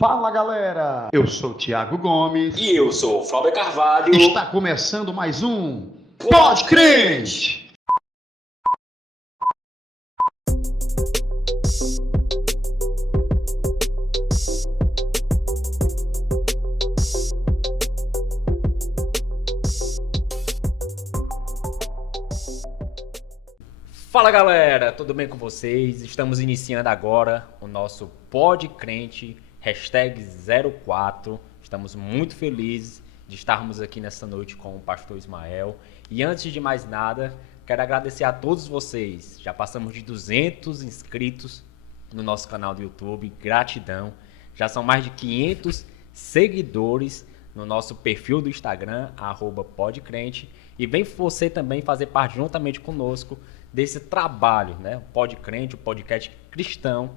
Fala galera, eu sou o Thiago Gomes e eu sou o Flávio Carvalho. Está começando mais um Pode Crente. Fala galera, tudo bem com vocês? Estamos iniciando agora o nosso Pode Crente, #04. Estamos muito felizes de estarmos aqui nessa noite com o pastor Ismael. E antes de mais nada, quero agradecer a todos vocês. Já passamos de 200 inscritos no nosso canal do YouTube, gratidão. Já são mais de 500 seguidores no nosso perfil do Instagram, @podcrente. E vem você também fazer parte juntamente conosco desse trabalho, né? O Pode Crente, o podcast cristão,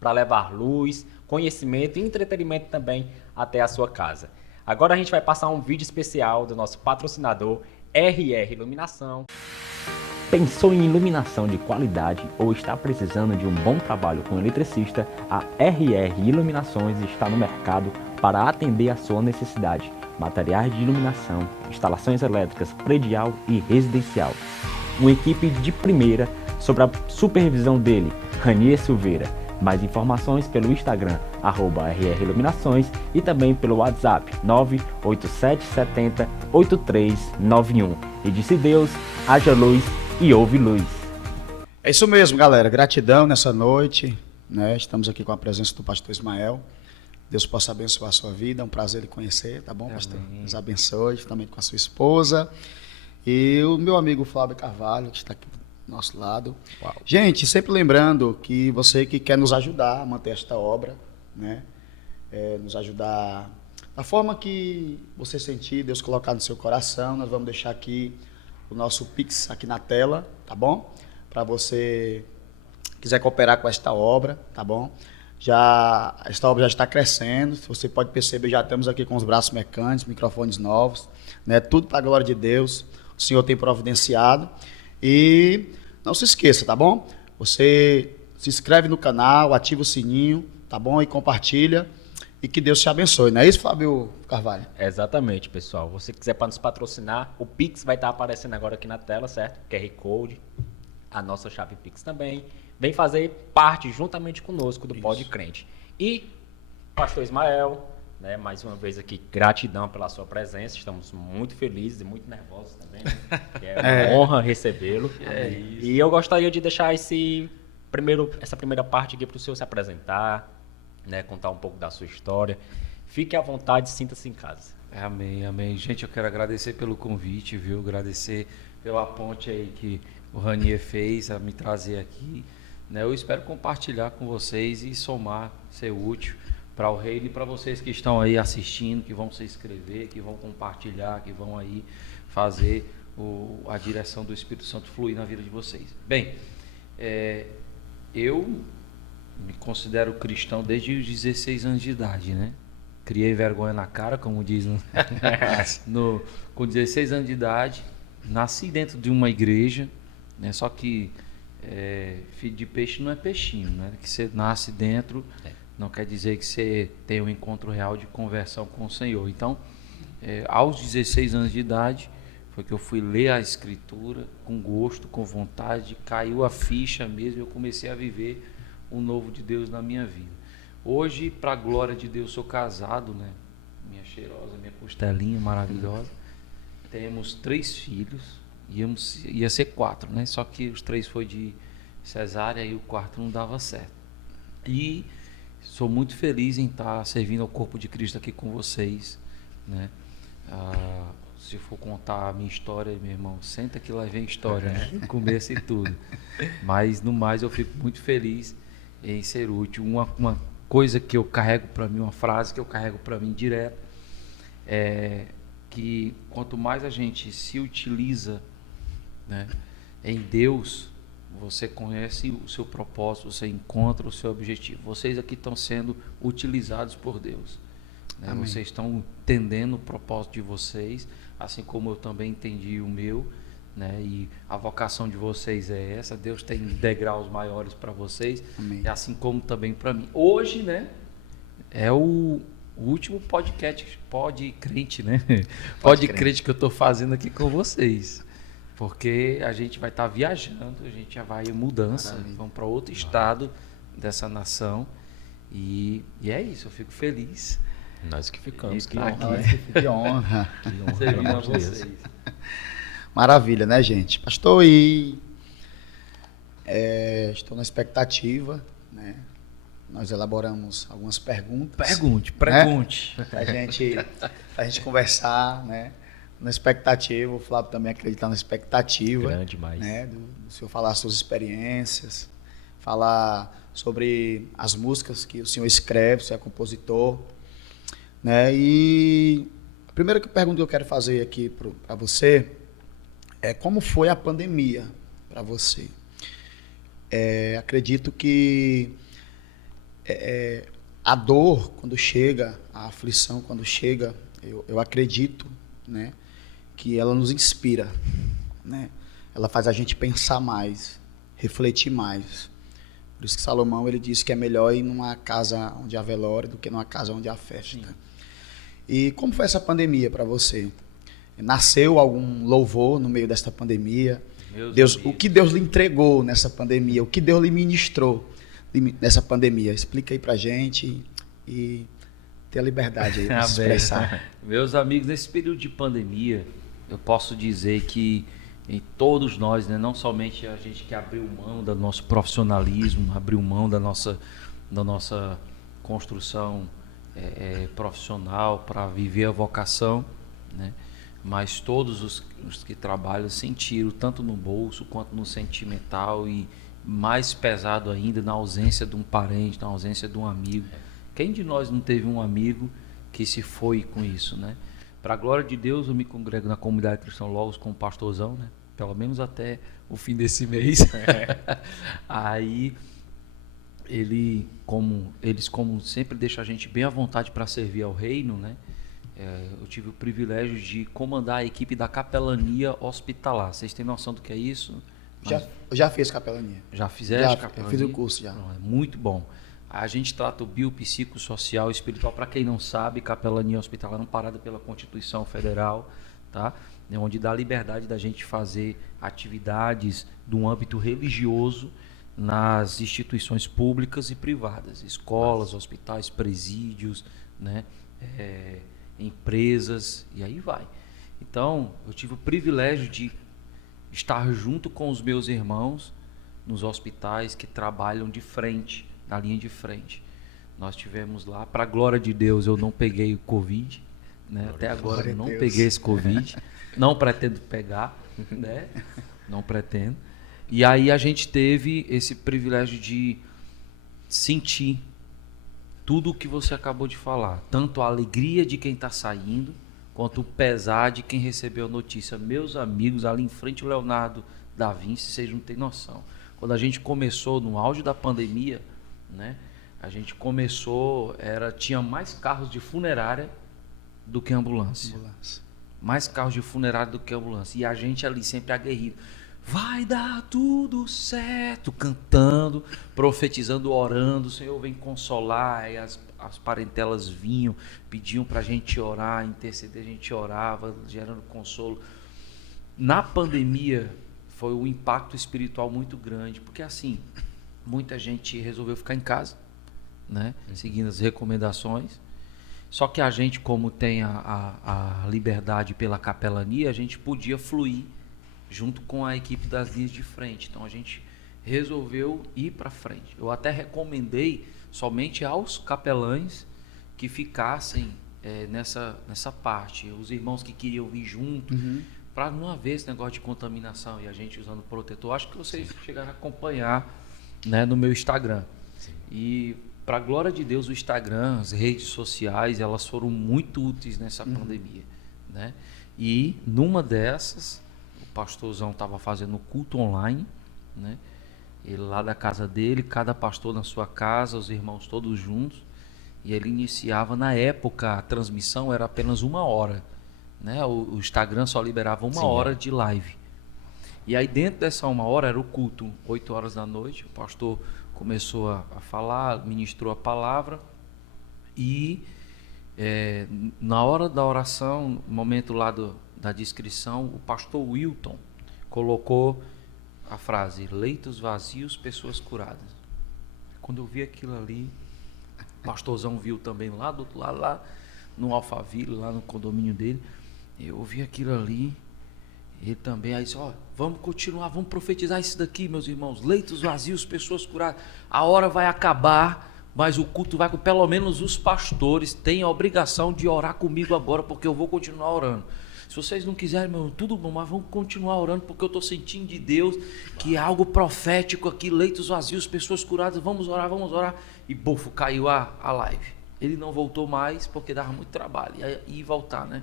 para levar luz, conhecimento e entretenimento também até a sua casa. Agora a gente vai passar um vídeo especial do nosso patrocinador, RR Iluminação. Pensou em iluminação de qualidade ou está precisando de um bom trabalho com eletricista? A RR Iluminações está no mercado para atender a sua necessidade. Materiais de iluminação, instalações elétricas predial e residencial. Uma equipe de primeira sob a supervisão dele, Ranier Silveira. Mais informações pelo Instagram, @RR Iluminações, e também pelo WhatsApp 987708391. E disse Deus, haja luz e houve luz. É isso mesmo, galera. Gratidão nessa noite, né? Estamos aqui com a presença do pastor Ismael. Deus possa abençoar a sua vida. É um prazer lhe conhecer, tá bom, pastor? Deus abençoe, também com a sua esposa. E o meu amigo Flávio Carvalho, que está aqui do nosso lado. Uau. Gente, sempre lembrando que você que quer nos ajudar a manter esta obra, né? Nos ajudar da forma que você sentir, Deus colocar no seu coração. Nós vamos deixar aqui o nosso Pix aqui na tela, tá bom? Para você quiser cooperar com esta obra, tá bom? Esta obra já está crescendo. Você pode perceber, já estamos aqui com os braços mecânicos, microfones novos, né? Tudo para a glória de Deus. O Senhor tem providenciado. E não se esqueça, tá bom? Você se inscreve no canal, ativa o sininho, tá bom? E compartilha. E que Deus te abençoe. Não é isso, Fábio Carvalho? Exatamente, pessoal. Você quiser para nos patrocinar, o Pix vai estar aparecendo agora aqui na tela, certo? QR Code, a nossa chave Pix também. Vem fazer parte juntamente conosco do Pode Crente. E pastor Ismael, né, mais uma vez aqui, gratidão pela sua presença. Estamos muito felizes e muito nervosos também, né? É uma honra recebê-lo. E eu gostaria de deixar essa primeira parte aqui para o senhor se apresentar, né, contar um pouco da sua história. Fique à vontade, sinta-se em casa. Amém, amém. Gente, eu quero agradecer pelo convite, viu? Agradecer pela ponte aí que o Ranier fez a me trazer aqui, né? Eu espero compartilhar com vocês e somar, ser útil para o reino e para vocês que estão aí assistindo, que vão se inscrever, que vão compartilhar, que vão aí fazer a direção do Espírito Santo fluir na vida de vocês. Bem, eu me considero cristão desde os 16 anos de idade, né? Criei vergonha na cara, como diz com 16 anos de idade, nasci dentro de uma igreja, né? Só que filho de peixe não é peixinho, né? Que você nasce dentro, não quer dizer que você tem um encontro real de conversão com o Senhor. Então, aos 16 anos de idade, foi que eu fui ler a Escritura com gosto, com vontade, caiu a ficha mesmo, eu comecei a viver o novo de Deus na minha vida. Hoje, para a glória de Deus, sou casado, né? Minha cheirosa, minha costelinha maravilhosa. Temos 3 filhos, ia ser 4, né? Só que os 3 foi de cesárea e o 4 não dava certo. E sou muito feliz em estar servindo ao corpo de Cristo aqui com vocês, né? Se for contar a minha história, meu irmão, senta que lá vem história, né? Começo e tudo. Mas, no mais, eu fico muito feliz em ser útil. Uma coisa que eu carrego para mim, uma frase que eu carrego para mim direto, é que quanto mais a gente se utiliza, né, em Deus, você conhece o seu propósito, você encontra o seu objetivo. Vocês aqui estão sendo utilizados por Deus, né? Vocês estão entendendo o propósito de vocês, assim como eu também entendi o meu, né? E a vocação de vocês é essa. Deus tem degraus maiores para vocês. Amém. E assim como também para mim. Hoje, né, é o último podcast, pode crente, né? Pode Pode crente. crente que eu tô fazendo aqui com vocês. Porque a gente vai estar viajando, a gente já vai em mudança, Maravilha. vamos para outro estado dessa nação. E é isso, eu fico feliz. Nós que ficamos. E Que tá honra. aqui. Que honra. Que honra, Servindo pelo a amor de Deus. vocês. Maravilha, né, gente? Pastor, e estou na expectativa, né? Nós elaboramos algumas perguntas. Pergunte. Pra gente conversar, né? Na expectativa, o Flávio também acredita na expectativa. Grande demais. Né? Do senhor falar suas experiências, falar sobre as músicas que o senhor escreve, o senhor é compositor, né? E a primeira pergunta que eu quero fazer aqui para você é como foi a pandemia para você? Acredito que a dor quando chega, a aflição quando chega, eu acredito, né, que ela nos inspira, né? Ela faz a gente pensar mais, refletir mais. Por isso que Salomão ele disse que é melhor ir numa casa onde há velório do que numa casa onde há festa. Sim. E como foi essa pandemia para você? Nasceu algum louvor no meio desta pandemia? O que Deus lhe entregou nessa pandemia? O que Deus lhe ministrou nessa pandemia? Explica aí pra gente e ter a liberdade aí para se expressar. Meus amigos, nesse período de pandemia, eu posso dizer que em todos nós, né, não somente a gente que abriu mão do nosso profissionalismo, abriu mão da nossa construção profissional para viver a vocação, né, mas todos os que trabalham sentiram, tanto no bolso quanto no sentimental e mais pesado ainda na ausência de um parente, na ausência de um amigo. Quem de nós não teve um amigo que se foi com isso, né? Para a glória de Deus, eu me congrego na comunidade Cristã Logos com o pastorzão, né? Pelo menos até o fim desse mês. Aí eles como sempre deixam a gente bem à vontade para servir ao reino, né? Eu tive o privilégio de comandar a equipe da capelania hospitalar. Vocês têm noção do que é isso? Já fiz capelania. Já fizeste Já, capelania? eu fiz o curso já. Não, é muito bom. A gente trata o biopsicossocial e espiritual. Para quem não sabe, capelania hospitalar é amparada pela Constituição Federal, tá? Onde dá liberdade da gente fazer atividades do âmbito religioso nas instituições públicas e privadas, escolas, hospitais, presídios, né? Empresas, e aí vai. Então, eu tive o privilégio de estar junto com os meus irmãos nos hospitais que trabalham de frente, na linha de frente. Nós tivemos lá, para a glória de Deus, eu não peguei o Covid, né? Até agora eu não peguei esse Covid, não pretendo pegar, né? Não pretendo. E aí a gente teve esse privilégio de sentir tudo o que você acabou de falar, tanto a alegria de quem está saindo, quanto o pesar de quem recebeu a notícia. Meus amigos, ali em frente o Leonardo da Vinci, vocês não têm noção. Quando a gente começou, no auge da pandemia, né, a gente começou, tinha mais carros de funerária do que ambulância. Mais carros de funerária do que ambulância. E a gente ali sempre aguerrido. Vai dar tudo certo, cantando, profetizando, orando. O Senhor vem consolar. E as parentelas vinham, pediam para a gente orar, interceder, a gente orava, gerando consolo. Na pandemia foi um impacto espiritual muito grande, porque assim, muita gente resolveu ficar em casa, né, seguindo as recomendações. Só que a gente, como tem a liberdade pela capelania, a gente podia fluir junto com a equipe das linhas de frente. Então a gente resolveu ir para frente. Eu até recomendei somente aos capelães que ficassem nessa parte. Os irmãos que queriam vir junto, para não haver esse negócio de contaminação e a gente usando protetor. Acho que vocês chegaram a acompanhar, né, no meu Instagram. Sim. E para a glória de Deus, o Instagram, as redes sociais, elas foram muito úteis nessa pandemia, né? E numa dessas, o pastorzão estava fazendo culto online, né? Ele lá da casa dele, cada pastor na sua casa, os irmãos todos juntos, e ele iniciava, na época, a transmissão era apenas 1 hora, né? O Instagram só liberava uma hora de live. E aí dentro dessa 1 hora era o culto, 8 horas da noite, o pastor começou a falar, ministrou a palavra, E na hora da oração, no momento lá da descrição, o pastor Wilton colocou a frase: leitos vazios, pessoas curadas. Quando eu vi aquilo ali, o pastorzão viu também lá do outro lado, lá no Alphaville, lá no condomínio dele. Eu vi aquilo ali, ele também. Aí disse: ó, vamos continuar, vamos profetizar isso daqui, meus irmãos. Leitos vazios, pessoas curadas. A hora vai acabar, mas o culto vai com pelo menos os pastores têm a obrigação de orar comigo agora, porque eu vou continuar orando. Se vocês não quiserem, meu irmão, tudo bom, mas vamos continuar orando, porque eu estou sentindo de Deus que é algo profético aqui, leitos vazios, pessoas curadas, vamos orar, vamos orar. E bufo, caiu a live. Ele não voltou mais, porque dava muito trabalho, e voltar, né?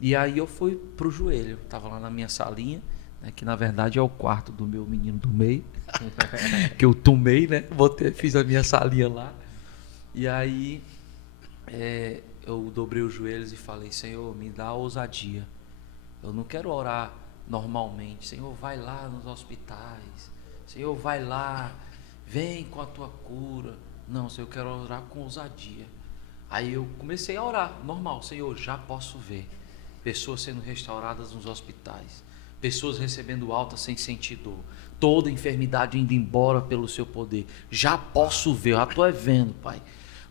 E aí eu fui pro joelho, estava lá na minha salinha, né, que na verdade é o quarto do meu menino do meio, que eu tomei, né? Fiz a minha salinha lá. E aí eu dobrei os joelhos e falei: Senhor, me dá ousadia. Eu não quero orar normalmente. Senhor, vai lá nos hospitais. Senhor, vai lá. Vem com a tua cura. Não, Senhor, eu quero orar com ousadia. Aí eu comecei a orar, normal. Senhor, já posso ver pessoas sendo restauradas nos hospitais, pessoas recebendo alta sem sentir dor, toda enfermidade indo embora pelo seu poder. Já posso ver, já estou vendo, Pai.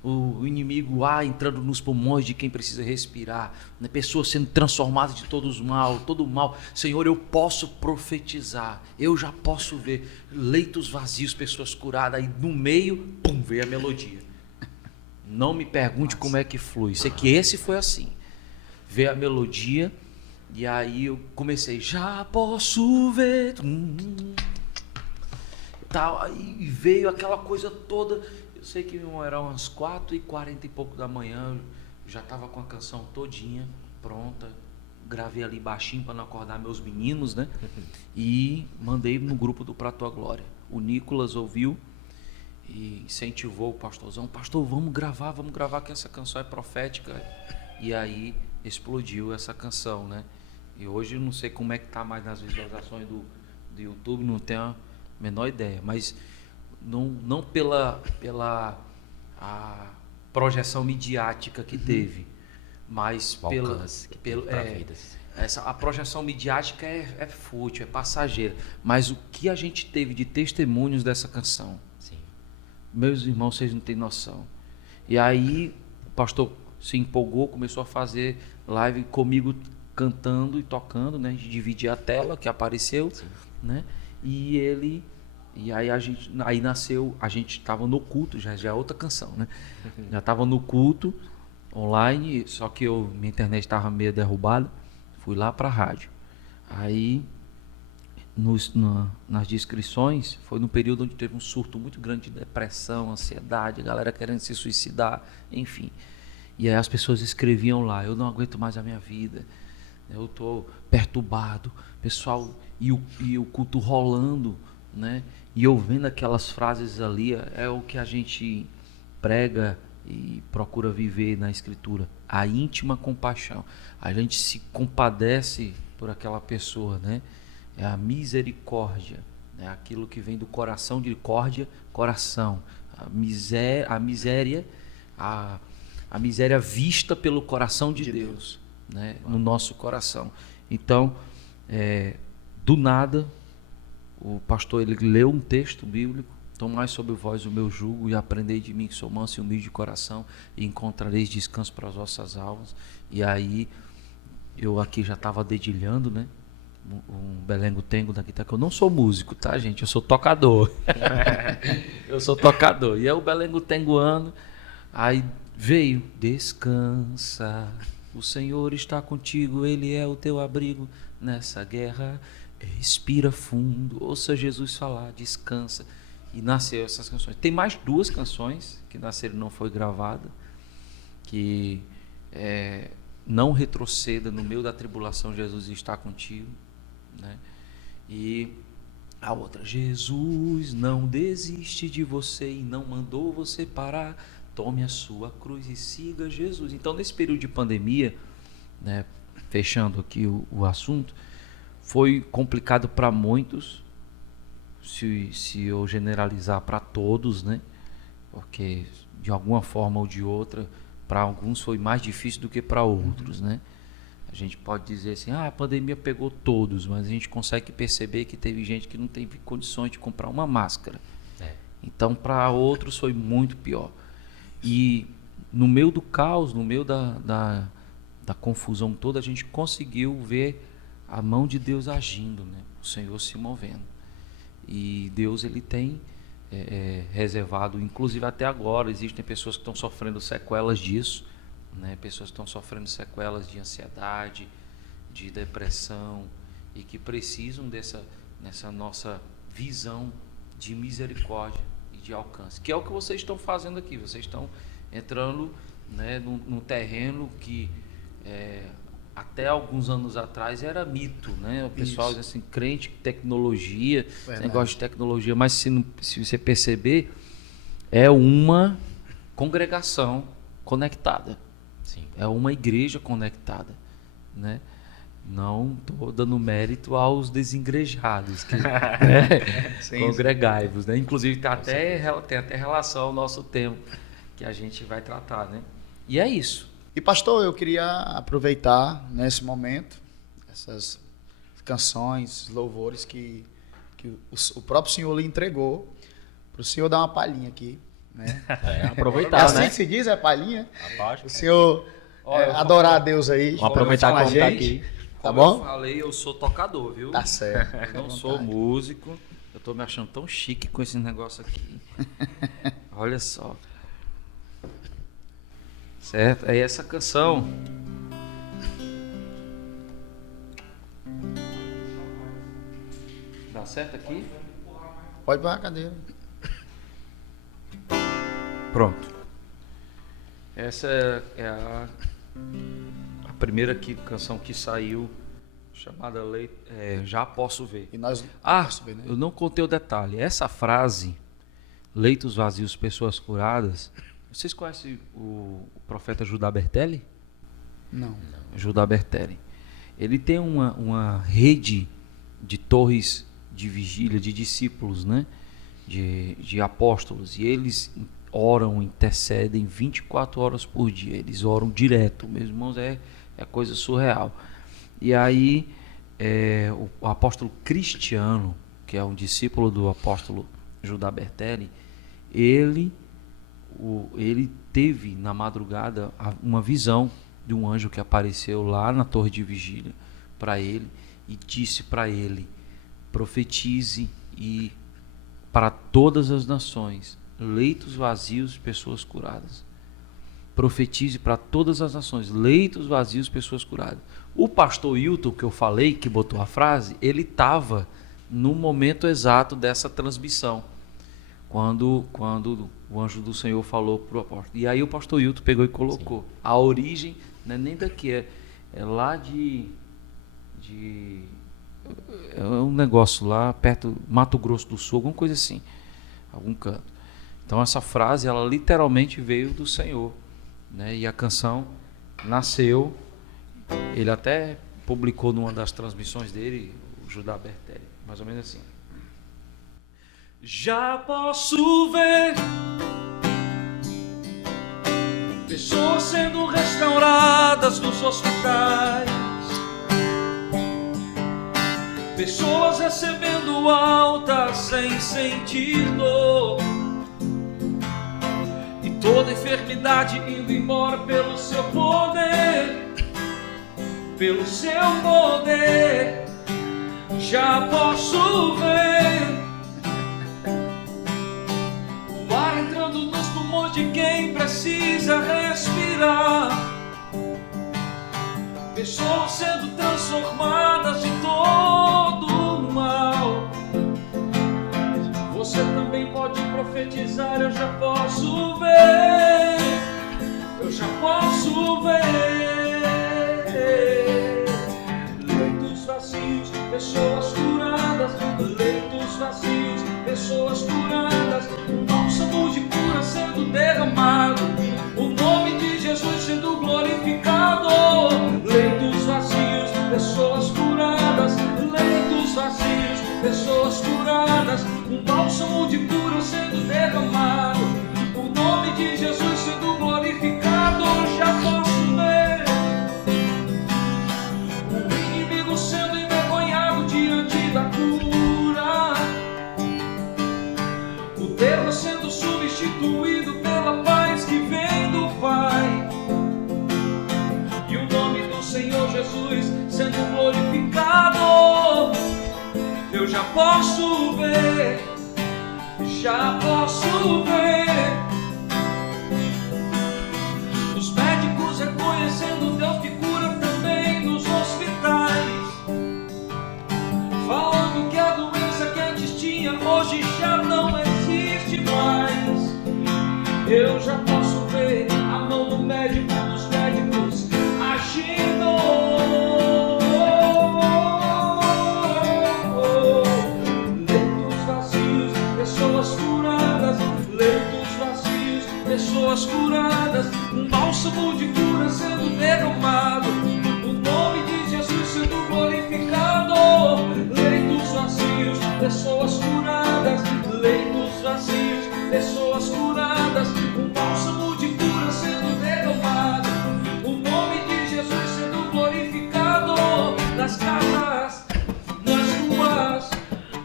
O inimigo entrando nos pulmões de quem precisa respirar, né? Pessoas sendo transformadas de todo o mal. Senhor, eu posso profetizar, eu já posso ver leitos vazios, pessoas curadas. Aí no meio, pum, veio a melodia. Não me pergunte como é que flui, sei que esse foi assim. Veio a melodia e aí eu comecei: já posso ver, tal. Aí veio aquela coisa toda. Eu sei que eram umas 4h40 e pouco da manhã, eu já estava com a canção todinha pronta, gravei ali baixinho para não acordar meus meninos, né? E mandei no grupo do Pra Tua Glória. O Nicolas ouviu e incentivou o pastorzão: pastor, vamos gravar que essa canção é profética. E aí explodiu essa canção, né? E hoje eu não sei como é que tá mais nas visualizações do YouTube, não tenho a menor ideia, mas não pela a projeção midiática que teve, mas a projeção midiática é fútil, é passageira, mas o que a gente teve de testemunhos dessa canção, sim, meus irmãos, vocês não têm noção. E aí o pastor se empolgou, começou a fazer live comigo cantando e tocando, né? A gente dividia a tela que apareceu, sim, né? E aí nasceu, a gente estava no culto, já é outra canção, né? Já estava no culto online, só que minha internet estava meio derrubada, fui lá para a rádio. Aí nas descrições, foi no período onde teve um surto muito grande de depressão, ansiedade, a galera querendo se suicidar, enfim. E aí as pessoas escreviam lá: eu não aguento mais a minha vida, eu estou perturbado, pessoal, e o culto rolando, né? E eu vendo aquelas frases ali, é o que a gente prega e procura viver na Escritura: a íntima compaixão. A gente se compadece por aquela pessoa, né? É a misericórdia, né? Aquilo que vem do coração de córdia, coração. A miséria vista pelo coração de Deus, né? No nosso coração. Então, do nada, o pastor ele leu um texto bíblico: tomai sobre vós o meu jugo e aprendei de mim que sou manso e humilde de coração, e encontrareis descanso para as vossas almas. E aí eu aqui já estava dedilhando, né? Um belengo-tengo da guitarra, que eu não sou músico, tá, gente? Eu sou tocador. Eu sou tocador. E é o belengo-tengoando. Aí veio: descansa, o Senhor está contigo, Ele é o teu abrigo nessa guerra. Respira fundo, ouça Jesus falar, descansa. E nasceu essas canções. Tem mais 2 canções que nasceram, não foi gravada, que não retroceda, no meio da tribulação Jesus está contigo, né? E a outra: Jesus não desiste de você e não mandou você parar, tome a sua cruz e siga Jesus. Então, nesse período de pandemia, né, fechando aqui o assunto, foi complicado para muitos, se eu generalizar para todos, né? Porque de alguma forma ou de outra, para alguns foi mais difícil do que para outros, né? A gente pode dizer assim, a pandemia pegou todos, mas a gente consegue perceber que teve gente que não teve condições de comprar uma máscara. Então, para outros foi muito pior. E no meio do caos, no meio da confusão toda, a gente conseguiu ver a mão de Deus agindo, né? O Senhor se movendo. E Deus, ele tem reservado, inclusive até agora, existem pessoas que estão sofrendo sequelas disso, né? Pessoas que estão sofrendo sequelas de ansiedade, de depressão, e que precisam dessa nossa visão de misericórdia e de alcance, que é o que vocês estão fazendo aqui. Vocês estão entrando, né, num terreno que até alguns anos atrás era mito, né? O pessoal diz assim, crente, tecnologia, negócio de tecnologia, mas se você perceber, é uma congregação conectada. Sim. É uma igreja conectada, né? Não estou dando mérito aos desengrejados, que, né? Congregai-vos, né? Inclusive tem até relação ao nosso tema que a gente vai tratar, né? E é isso. E pastor, eu queria aproveitar nesse momento essas canções, louvores que o próprio Senhor lhe entregou, para o Senhor dar uma palhinha aqui, né? Aproveitar, É assim né? que se diz, é palhinha? Rapaz, O Senhor adorar a Deus aí. vamos aproveitar com a como tá gente. aqui. Tá Como bom? eu falei, eu sou tocador, viu? Tá certo. Eu não sou músico. Eu tô me achando tão chique com esse negócio aqui. Olha só. Certo? Aí essa canção. Dá certo aqui? Pode pôr a cadeira. Pronto. Essa é a primeira canção que saiu, chamada Já Posso Ver. E nós ver, né? Eu não contei o detalhe. Essa frase, leitos vazios, pessoas curadas. Vocês conhecem o profeta Judá Bertelli? Não. Judá Bertelli. Ele tem uma rede de torres de vigília, de discípulos, né? De apóstolos. E eles oram, intercedem 24 horas por dia. Eles oram direto. Meus irmãos, é coisa surreal. E aí, o apóstolo Cristiano, que é um discípulo do apóstolo Judá Bertelli, ele teve na madrugada uma visão de um anjo que apareceu lá na torre de vigília para ele e disse para ele: profetize e para todas as nações, leitos vazios, pessoas curadas. Profetize para todas as nações, leitos vazios, pessoas curadas. O pastor Hilton, que eu falei, que botou a frase, ele estava no momento exato dessa transmissão, quando o anjo do Senhor falou para o apóstolo. E aí o pastor Hilton pegou e colocou. Sim. A origem não é nem daqui, é lá é um negócio lá perto, Mato Grosso do Sul, alguma coisa assim, algum canto. Então essa frase, ela literalmente veio do Senhor, né? E a canção nasceu, ele até publicou numa das transmissões dele, o Judá Bertelli, mais ou menos assim. Já posso ver pessoas sendo restauradas nos hospitais, pessoas recebendo alta sem sentir dor, e toda enfermidade indo embora pelo seu poder, pelo seu poder. Já posso ver o ar entrando nos pulmões de quem precisa respirar, pessoas sendo transformadas de todo o mal. Você também pode profetizar. Eu já posso ver, eu já posso ver leitos vazios, pessoas curadas, leitos vazios, pessoas curadas, um bálsamo de cura sendo derramado, o nome de Jesus sendo glorificado. Leitos vazios, pessoas curadas, leitos vazios, pessoas curadas, um bálsamo de cura sendo derramado, o nome de Jesus já posso ver, já posso ver os médicos reconhecendo Deus que cura também nos hospitais, falando que a doença que antes tinha hoje já não existe mais. Eu já posso ver a mão do médico, dos médicos agindo. Leitos vazios, pessoas curadas. Leitos vazios, pessoas curadas. Um bálsamo de cura sendo derramado. O nome de Jesus sendo glorificado. Leitos vazios, pessoas curadas. Leitos vazios, pessoas curadas. Um bálsamo de cura sendo derramado. O nome de Jesus sendo glorificado. Nas casas, nas ruas,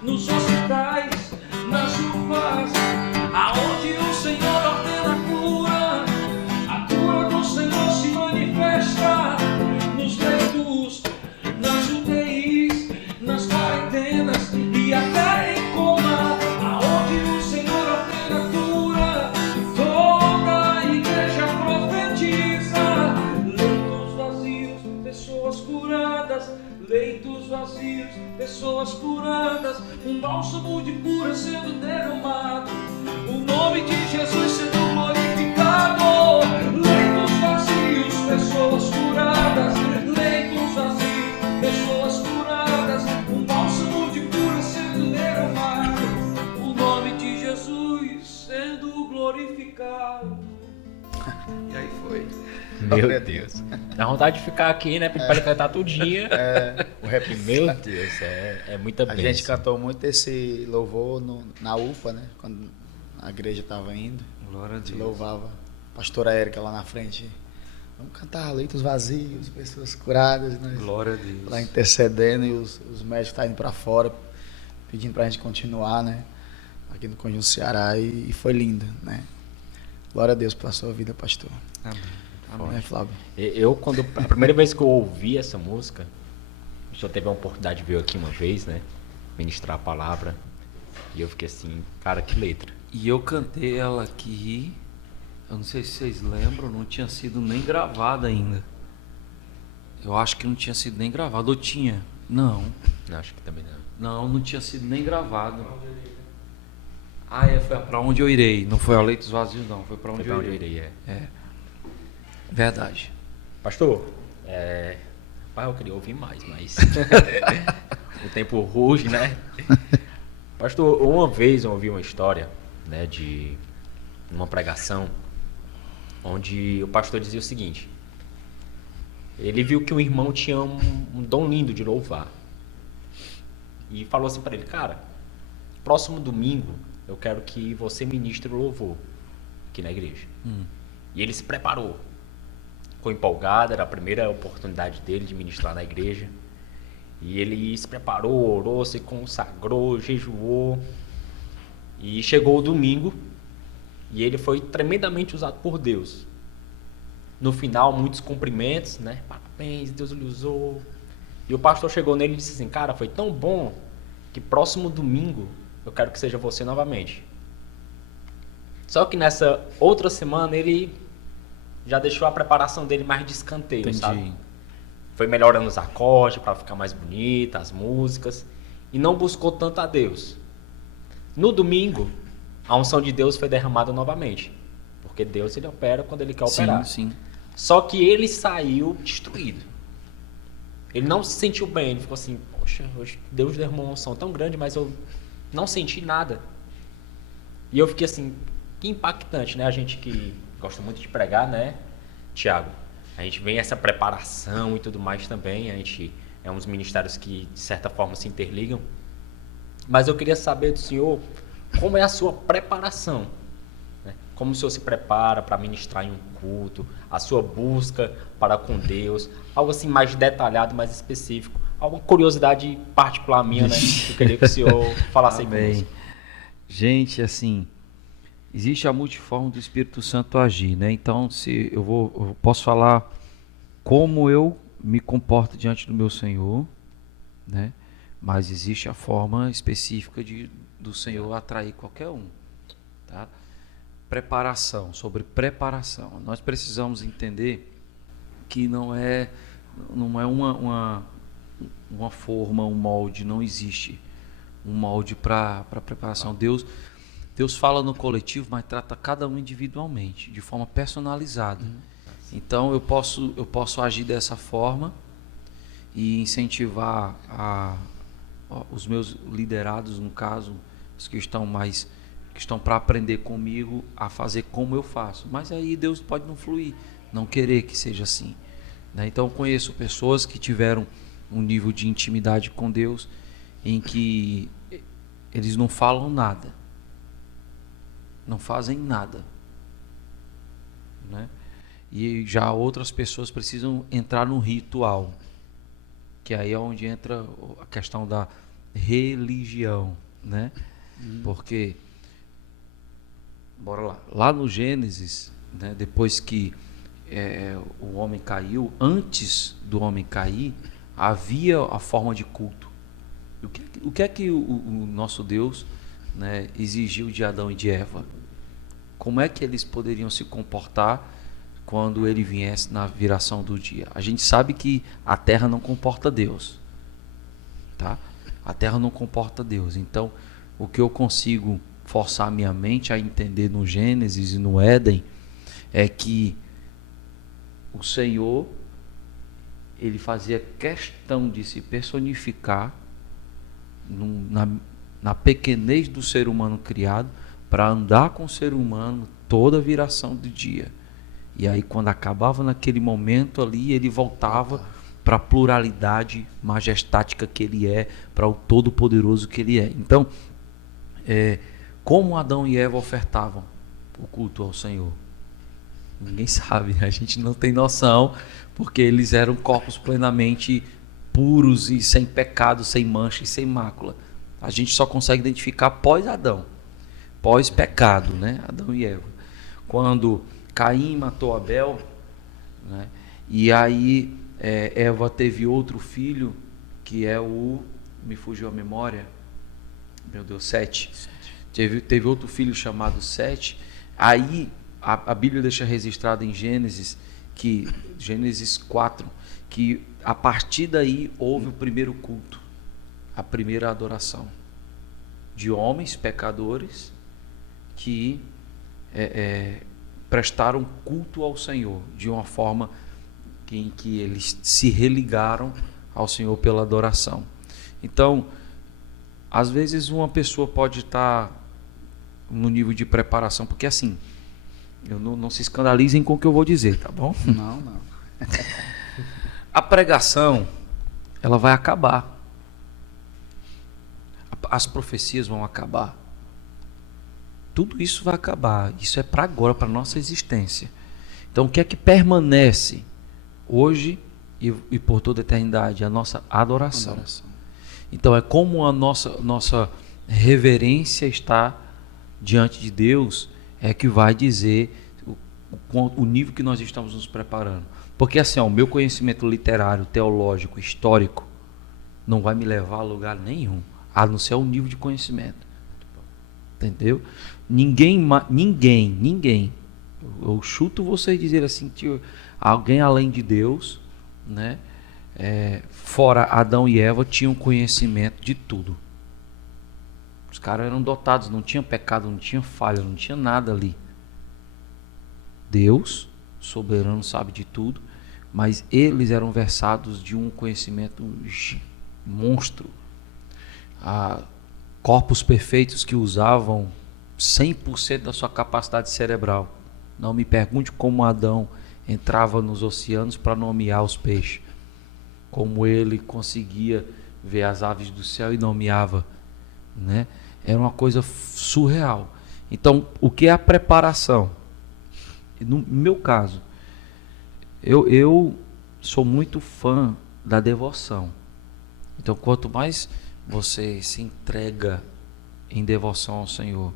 nos hospitais, nas ruas, aonde o Senhor ordena a cura do Senhor se manifesta. Nos leitos, nas UTIs, nas quarentenas e até em coma, aonde o Senhor ordena a cura, toda a igreja profetiza. Leitos vazios, pessoas curadas. Leitos vazios, pessoas curadas. Um bálsamo de cura sendo derramado. O nome de Jesus sendo glorificado. Leitos vazios, pessoas curadas. Leitos vazios, pessoas curadas. Um bálsamo de cura sendo derramado. O nome de Jesus sendo glorificado. E aí foi. Meu Deus. Dá vontade de ficar aqui, né? Para ele cantar tudinho. O rap. Meu Deus, é muita A bênção. gente cantou muito esse louvor na UPA, né? Quando a igreja estava indo. Glória a A gente Deus. louvava. A pastora Érica lá na frente. Vamos cantar leitos vazios, pessoas curadas. Nós Glória a Deus. lá intercedendo e os médicos estavam indo para fora, pedindo para a gente continuar, né? Aqui no Conjunto Ceará. E foi lindo, né? Glória a Deus pela sua vida, pastor. Amém. Amém, Flávio. A primeira vez que eu ouvi essa música, o senhor teve a oportunidade de vir aqui uma vez, né? Ministrar a palavra. E eu fiquei assim, cara, que letra. E eu cantei ela aqui, eu não sei se vocês lembram, não tinha sido nem gravada ainda. Eu acho que não tinha sido nem gravado, ou tinha? Não. Não, acho que também não. Não tinha sido nem gravado. Foi Pra Onde Eu Irei, não foi a Leitos Vazios não, foi Pra Onde, Foi pra eu, onde eu irei. irei, Verdade. Pastor, eu queria ouvir mais, mas o tempo ruge, né? Pastor, uma vez eu ouvi uma história, né, de uma pregação, onde o pastor dizia o seguinte: ele viu que um irmão tinha um dom lindo de louvar e falou assim para ele: cara, próximo domingo eu quero que você ministre o louvor aqui na igreja. E ele se preparou, ficou empolgado, era a primeira oportunidade dele de ministrar na igreja. E ele se preparou, orou, se consagrou, jejuou. E chegou o domingo e ele foi tremendamente usado por Deus. No final, muitos cumprimentos, né? Parabéns, Deus lhe usou. E o pastor chegou nele e disse assim: cara, foi tão bom que próximo domingo eu quero que seja você novamente. Só que nessa outra semana ele já deixou a preparação dele mais de escanteio, Entendi. sabe? Foi melhorando os acordes para ficar mais bonita, as músicas, e não buscou tanto a Deus. No domingo, a unção de Deus foi derramada novamente, porque Deus ele opera quando ele quer operar. Sim. Só que ele saiu destruído. Ele não se sentiu bem, ele ficou assim: poxa, hoje Deus derramou uma unção tão grande, mas eu não senti nada. E eu fiquei assim, que impactante, né? A gente que gosta muito de pregar, né, Tiago? A gente vem essa preparação e tudo mais também. A gente é uns ministérios que, de certa forma, se interligam. Mas eu queria saber do senhor como é a sua preparação, né? Como o senhor se prepara para ministrar em um culto, a sua busca para com Deus, algo assim mais detalhado, mais específico. Alguma curiosidade particular minha, né? Eu queria que o senhor falasse aí conosco. Gente, assim, existe a multiforme do Espírito Santo agir, né? Então, se eu posso falar como eu me comporto diante do meu Senhor, né? mas existe a forma específica do Senhor atrair qualquer um, tá? Preparação, sobre preparação. Nós precisamos entender que não é uma forma, um molde, não existe um molde para preparação. Deus fala no coletivo, mas trata cada um individualmente, de forma personalizada. Então eu posso agir dessa forma e incentivar os meus liderados, no caso, os que estão para aprender comigo a fazer como eu faço. Mas aí Deus pode não fluir, não querer que seja assim, né? Então eu conheço pessoas que tiveram um nível de intimidade com Deus em que eles não falam nada, não fazem nada, né? E já outras pessoas precisam entrar no ritual, que aí é onde entra a questão da religião, né? Porque, bora lá no Gênesis, né, depois que o homem caiu, antes do homem cair, havia a forma de culto. O que é que o nosso Deus, né, exigiu de Adão e de Eva? Como é que eles poderiam se comportar quando ele viesse na viração do dia? A gente sabe que a terra não comporta Deus, tá? A terra não comporta Deus. Então, o que eu consigo forçar minha mente a entender no Gênesis e no Éden é que o Senhor, ele fazia questão de se personificar na pequenez do ser humano criado, para andar com o ser humano toda a viração do dia. E aí, quando acabava naquele momento ali, ele voltava para a pluralidade majestática que ele é, para o todo-poderoso que ele é. Então, como Adão e Eva ofertavam o culto ao Senhor? Ninguém sabe, a gente não tem noção, porque eles eram corpos plenamente puros e sem pecado, sem mancha e sem mácula. A gente só consegue identificar pós-Adão, pós-pecado, né? Adão e Eva. Quando Caim matou Abel, né? E aí Eva teve outro filho, que é me fugiu a memória, meu Deus, Sete. Teve outro filho chamado Sete. Aí a Bíblia deixa registrado em Gênesis 4, que a partir daí houve o primeiro culto, a primeira adoração de homens pecadores que prestaram culto ao Senhor de uma forma em que eles se religaram ao Senhor pela adoração. Então, às vezes uma pessoa pode estar no nível de preparação, porque assim, não se escandalizem com o que eu vou dizer, tá bom? Não. A pregação, ela vai acabar. As profecias vão acabar. Tudo isso vai acabar. Isso é para agora, para a nossa existência. Então, o que é que permanece hoje e por toda a eternidade? A nossa adoração. Então, é como a nossa reverência está diante de Deus, é que vai dizer o nível que nós estamos nos preparando. Porque assim, o meu conhecimento literário, teológico, histórico, não vai me levar a lugar nenhum, a não ser o nível de conhecimento. Entendeu? Ninguém, eu chuto vocês dizer assim, que alguém além de Deus, né, fora Adão e Eva, tinham conhecimento de tudo. Os caras eram dotados, não tinha pecado, não tinha falha, não tinha nada ali. Deus, soberano, sabe de tudo, mas eles eram versados de um conhecimento monstro. Corpos perfeitos que usavam 100% da sua capacidade cerebral. Não me pergunte como Adão entrava nos oceanos para nomear os peixes, como ele conseguia ver as aves do céu e nomeava, né? Era uma coisa surreal. Então, o que é a preparação? No meu caso, eu sou muito fã da devoção. Então, quanto mais você se entrega em devoção ao Senhor,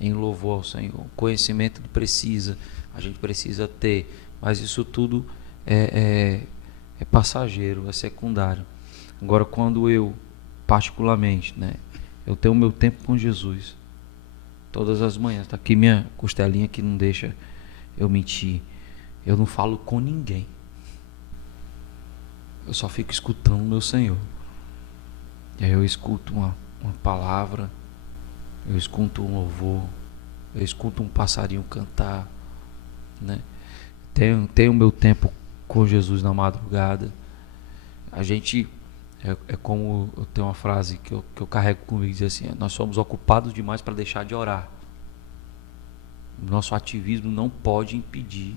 em louvor ao Senhor, conhecimento a gente precisa ter, mas isso tudo é passageiro, é secundário. Agora, quando eu particularmente, né? Eu tenho o meu tempo com Jesus. Todas as manhãs. Tá aqui minha costelinha que não deixa eu mentir. Eu não falo com ninguém. Eu só fico escutando o meu Senhor. E aí eu escuto uma palavra, eu escuto um louvor, eu escuto um passarinho cantar, né? Tenho o meu tempo com Jesus na madrugada. A gente, é como eu tenho uma frase que eu carrego comigo, diz assim: nós somos ocupados demais para deixar de orar. Nosso ativismo não pode impedir,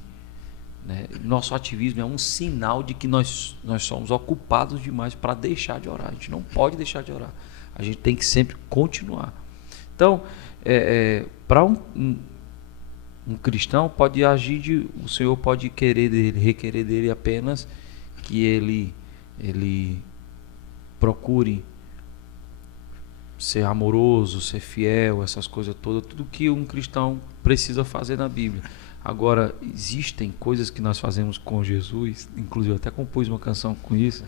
né? Nosso ativismo é um sinal de que nós somos ocupados demais para deixar de orar. A gente não pode deixar de orar. A gente tem que sempre continuar. Então, para um cristão pode agir o Senhor pode requerer dele apenas que ele procure ser amoroso, ser fiel, essas coisas todas, tudo que um cristão precisa fazer na Bíblia. Agora, existem coisas que nós fazemos com Jesus, inclusive eu até compus uma canção com isso,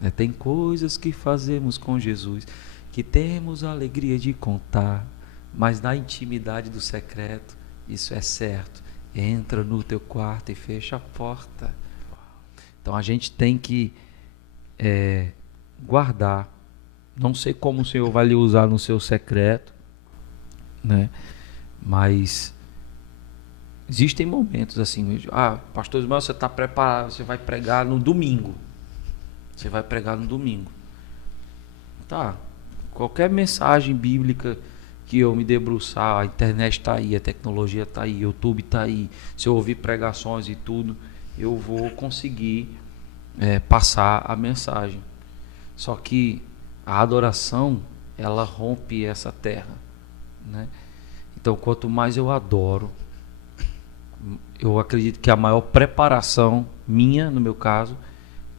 né? Tem coisas que fazemos com Jesus que temos a alegria de contar, mas na intimidade do secreto, isso é certo, entra no teu quarto e fecha a porta. Então a gente tem que guardar. Não sei como o Senhor vai lhe usar no seu secreto, né? Mas existem momentos assim, pastor Ismael, você está preparado, você vai pregar no domingo. Você vai pregar no domingo. Tá. Qualquer mensagem bíblica que eu me debruçar, a internet está aí, a tecnologia está aí, o YouTube está aí, se eu ouvir pregações e tudo, eu vou conseguir passar a mensagem. Só que a adoração, ela rompe essa terra, né? Então, quanto mais eu adoro, eu acredito que a maior preparação minha, no meu caso,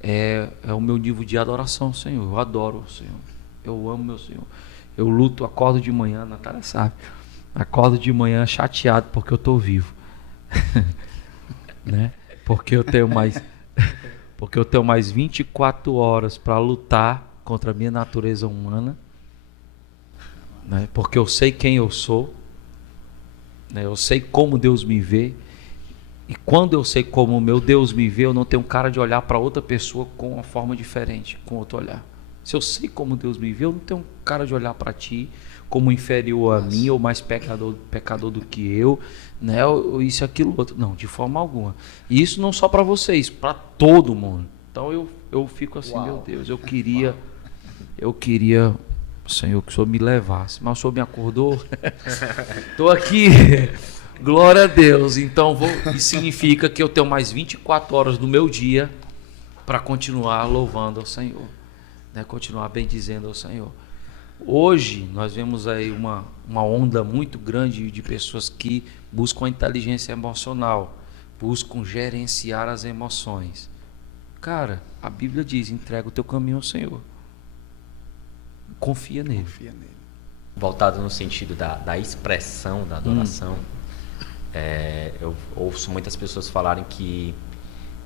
é o meu nível de adoração ao Senhor. Eu adoro o Senhor. Eu amo meu Senhor. Eu luto, acordo de manhã, Natália sabe. Acordo de manhã chateado porque eu estou vivo. Né? Porque eu tenho mais 24 horas para lutar contra a minha natureza humana. Né? Porque eu sei quem eu sou. Né? Eu sei como Deus me vê. E quando eu sei como o meu Deus me vê, eu não tenho cara de olhar para outra pessoa com uma forma diferente, com outro olhar. Se eu sei como Deus me vê, eu não tenho cara de olhar para ti como inferior a mim, ou mais pecador do que eu, né? Ou isso, aquilo, outro. Não, de forma alguma. E isso não só para vocês, para todo mundo. Então eu fico assim, meu Deus, eu queria, Senhor, que o Senhor me levasse, mas o Senhor me acordou. Estou aqui. Glória a Deus. Então isso significa que eu tenho mais 24 horas do meu dia para continuar louvando ao Senhor, né? Continuar bendizendo ao Senhor. Hoje nós vemos aí uma onda muito grande de pessoas que buscam a inteligência emocional, buscam gerenciar as emoções. Cara, a Bíblia diz: entrega o teu caminho ao Senhor, confia nele. Voltado no sentido da expressão da adoração, eu ouço muitas pessoas falarem que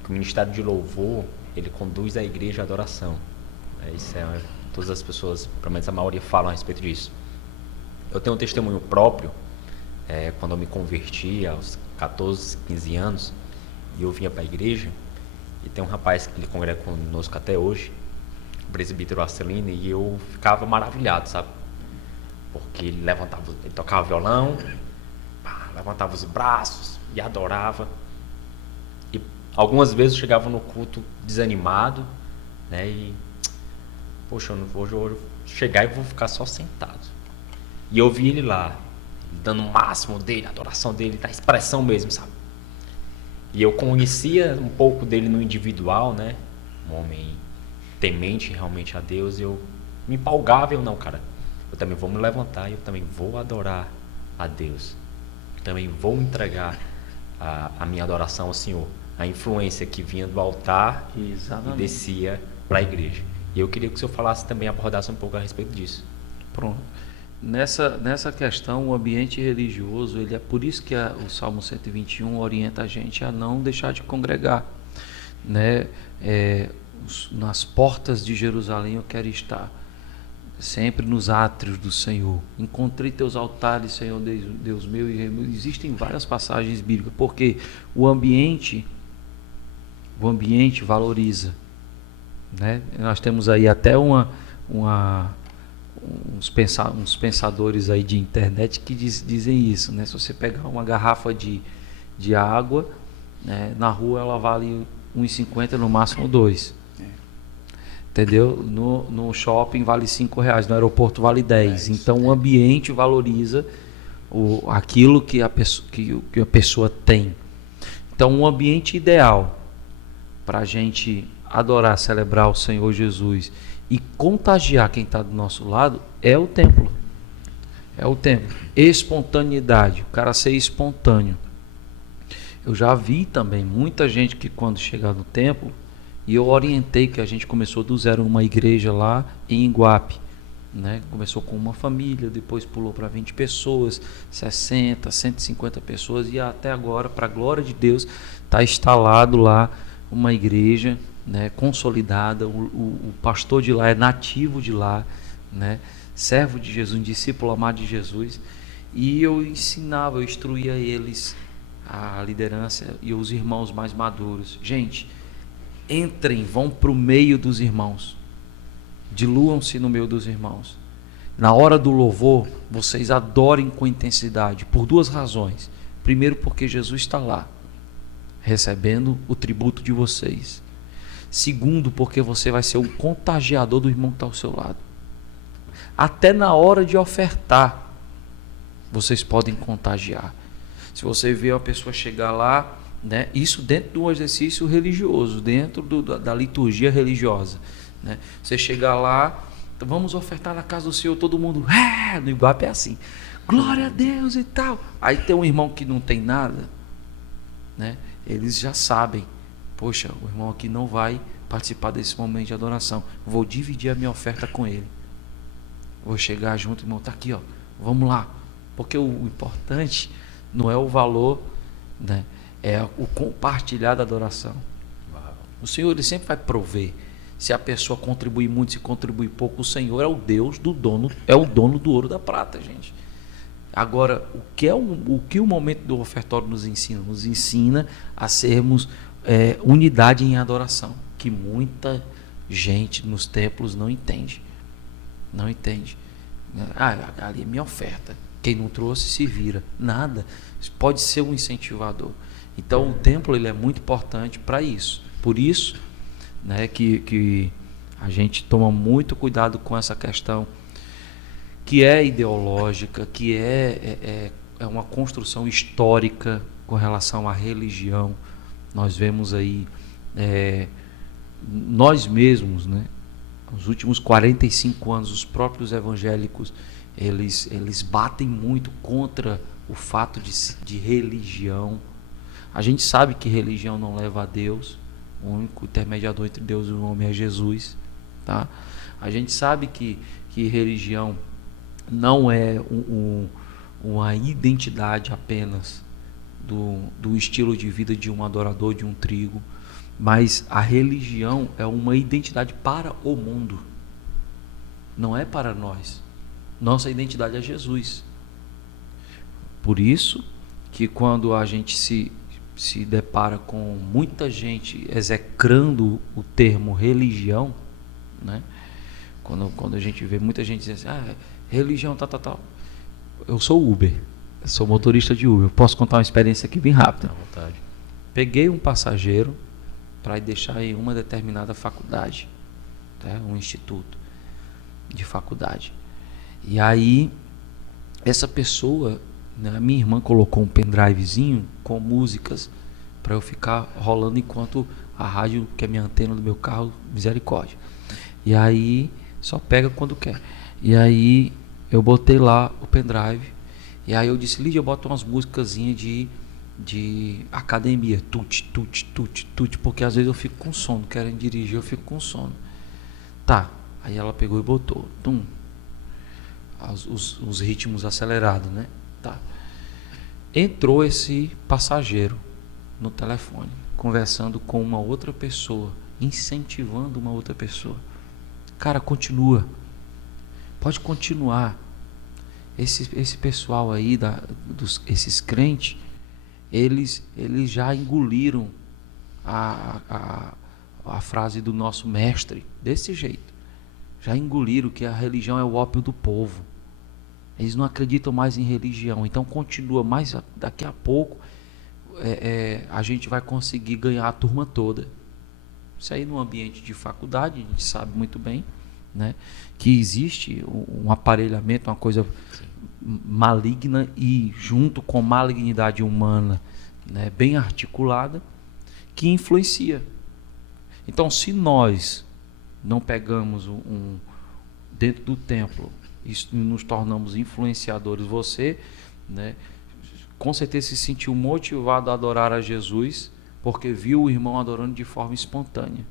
o ministério de louvor, ele conduz a igreja à adoração. Todas as pessoas, pelo menos a maioria, falam a respeito disso. Eu tenho um testemunho próprio. Quando eu me converti aos 14, 15 anos, e eu vinha para a igreja, e tem um rapaz que ele congrega conosco até hoje, o presbítero Arcelino, e eu ficava maravilhado, sabe? Porque ele tocava violão, levantava os braços e adorava. E algumas vezes eu chegava no culto desanimado, né? E poxa, eu não vou hoje chegar e vou ficar só sentado. E eu vi ele lá, dando o máximo dele, a adoração dele, da expressão mesmo, sabe? E eu conhecia um pouco dele no individual, né? Um homem temente realmente a Deus. Eu me empolgava, não, cara, eu também vou me levantar e eu também vou adorar a Deus. Eu também vou entregar a minha adoração ao Senhor. A influência que vinha do altar e descia para a igreja. E eu queria que o senhor falasse também, abordasse um pouco a respeito disso. Pronto. Nessa questão, o ambiente religioso, ele é por isso que o Salmo 121 orienta a gente a não deixar de congregar, né? Nas portas de Jerusalém eu quero estar. sempre nos átrios do Senhor. Encontrei teus altares, Senhor Deus meu, e existem várias passagens bíblicas, porque o ambiente valoriza, né? Nós temos aí até uns pensadores aí de internet que dizem isso, né? Se você pegar uma garrafa de água, né, na rua ela vale 1,50, no máximo 2. Entendeu? No shopping vale R$5, no aeroporto vale 10. Então o ambiente valoriza aquilo que a pessoa tem. Então um ambiente ideal para a gente adorar, celebrar o Senhor Jesus e contagiar quem está do nosso lado é o templo. É o templo. Espontaneidade, o cara ser espontâneo. Eu já vi também muita gente que quando chegar no templo, e eu orientei que a gente começou do zero uma igreja lá em Iguape, né? Começou com uma família, depois pulou para 20 pessoas, 60, 150 pessoas, e até agora, para a glória de Deus, está instalado lá uma igreja, né, consolidada. O pastor de lá é nativo de lá, né, servo de Jesus, um discípulo amado de Jesus, e eu ensinava, eu instruía eles, a liderança e os irmãos mais maduros. Gente, entrem, vão para o meio dos irmãos, diluam-se no meio dos irmãos. Na hora do louvor, vocês adorem com intensidade, por duas razões. Primeiro, porque Jesus está lá, recebendo o tributo de vocês. Segundo, porque você vai ser um contagiador do irmão que está ao seu lado. Até na hora de ofertar, vocês podem contagiar. Se você vê uma pessoa chegar lá, né, isso dentro de um exercício religioso, dentro da liturgia religiosa, né? Você chegar lá, vamos ofertar na casa do Senhor, todo mundo, no Iguape é assim, glória a Deus e tal. Aí tem um irmão que não tem nada, né? Eles já sabem, poxa, o irmão aqui não vai participar desse momento de adoração, vou dividir a minha oferta com ele, vou chegar junto, irmão, tá aqui, ó, vamos lá, porque o importante não é o valor, né? É o compartilhar da adoração. O Senhor, ele sempre vai prover. Se a pessoa contribuir muito, se contribuir pouco, o Senhor é o Deus do dono, é o dono do ouro e da prata, gente. Agora, o que o momento do ofertório nos ensina? Nos ensina a sermos unidade em adoração, que muita gente nos templos não entende. Não entende. Ali é minha oferta. Quem não trouxe se vira. Nada. Pode ser um incentivador. Então o templo, ele é muito importante para isso. Por isso, né, que a gente toma muito cuidado com essa questão que é ideológica, que é uma construção histórica com relação à religião. Nós vemos aí nós mesmos, né, nos últimos 45 anos, os próprios evangélicos, eles batem muito contra o fato de religião. A gente sabe que religião não leva a Deus. O único intermediador entre Deus e o homem é Jesus, tá? A gente sabe que religião não é uma identidade apenas do estilo de vida de um adorador, de um trigo, mas a religião é uma identidade para o mundo, não é para nós. Nossa identidade é Jesus. Por isso que quando a gente se depara com muita gente execrando o termo religião, né? Quando a gente vê muita gente dizendo assim, religião, tal. Eu sou Uber, eu sou motorista de Uber. Eu posso contar uma experiência aqui bem rápida. À vontade. Peguei um passageiro para deixar em uma determinada faculdade, tá? Um instituto de faculdade. E aí, essa pessoa, né, minha irmã colocou um pendrivezinho com músicas para eu ficar rolando enquanto a rádio, que é minha antena do meu carro, misericórdia. E aí, só pega quando quer. E aí, eu botei lá o pendrive. E aí eu disse, Lídia, eu boto umas musicazinhas de academia. Tut, porque às vezes eu fico com sono. Querem dirigir, eu fico com sono. Tá. Aí ela pegou e botou. Tum. Os ritmos acelerados, né? Tá. Entrou esse passageiro no telefone, conversando com uma outra pessoa, incentivando uma outra pessoa. Cara, continua. Pode continuar. Esse pessoal aí, esses crentes, eles já engoliram a frase do nosso mestre, desse jeito. Já engoliram que a religião é o ópio do povo. Eles não acreditam mais em religião. Então continua, mas daqui a pouco a gente vai conseguir ganhar a turma toda. Isso aí no ambiente de faculdade, a gente sabe muito bem, né, que existe um aparelhamento, uma coisa maligna e junto com malignidade humana, né, bem articulada, que influencia. Então, se nós não pegamos dentro do templo e nos tornamos influenciadores, você, né, com certeza se sentiu motivado a adorar a Jesus porque viu o irmão adorando de forma espontânea.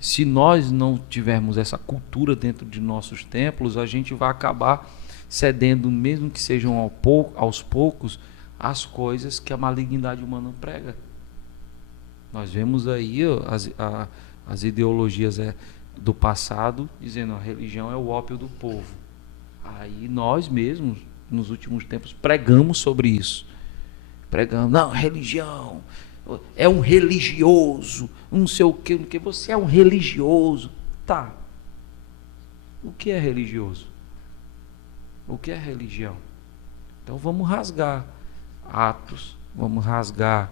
Se nós não tivermos essa cultura dentro de nossos templos, a gente vai acabar cedendo, mesmo que sejam aos poucos, as coisas que a malignidade humana prega. Nós vemos aí as ideologias do passado dizendo a religião é o ópio do povo. Aí nós mesmos, nos últimos tempos, pregamos sobre isso. Pregamos, não, religião é um religioso, não sei o que, você é um religioso. Tá. O que é religioso? O que é religião? Então vamos rasgar Atos, vamos rasgar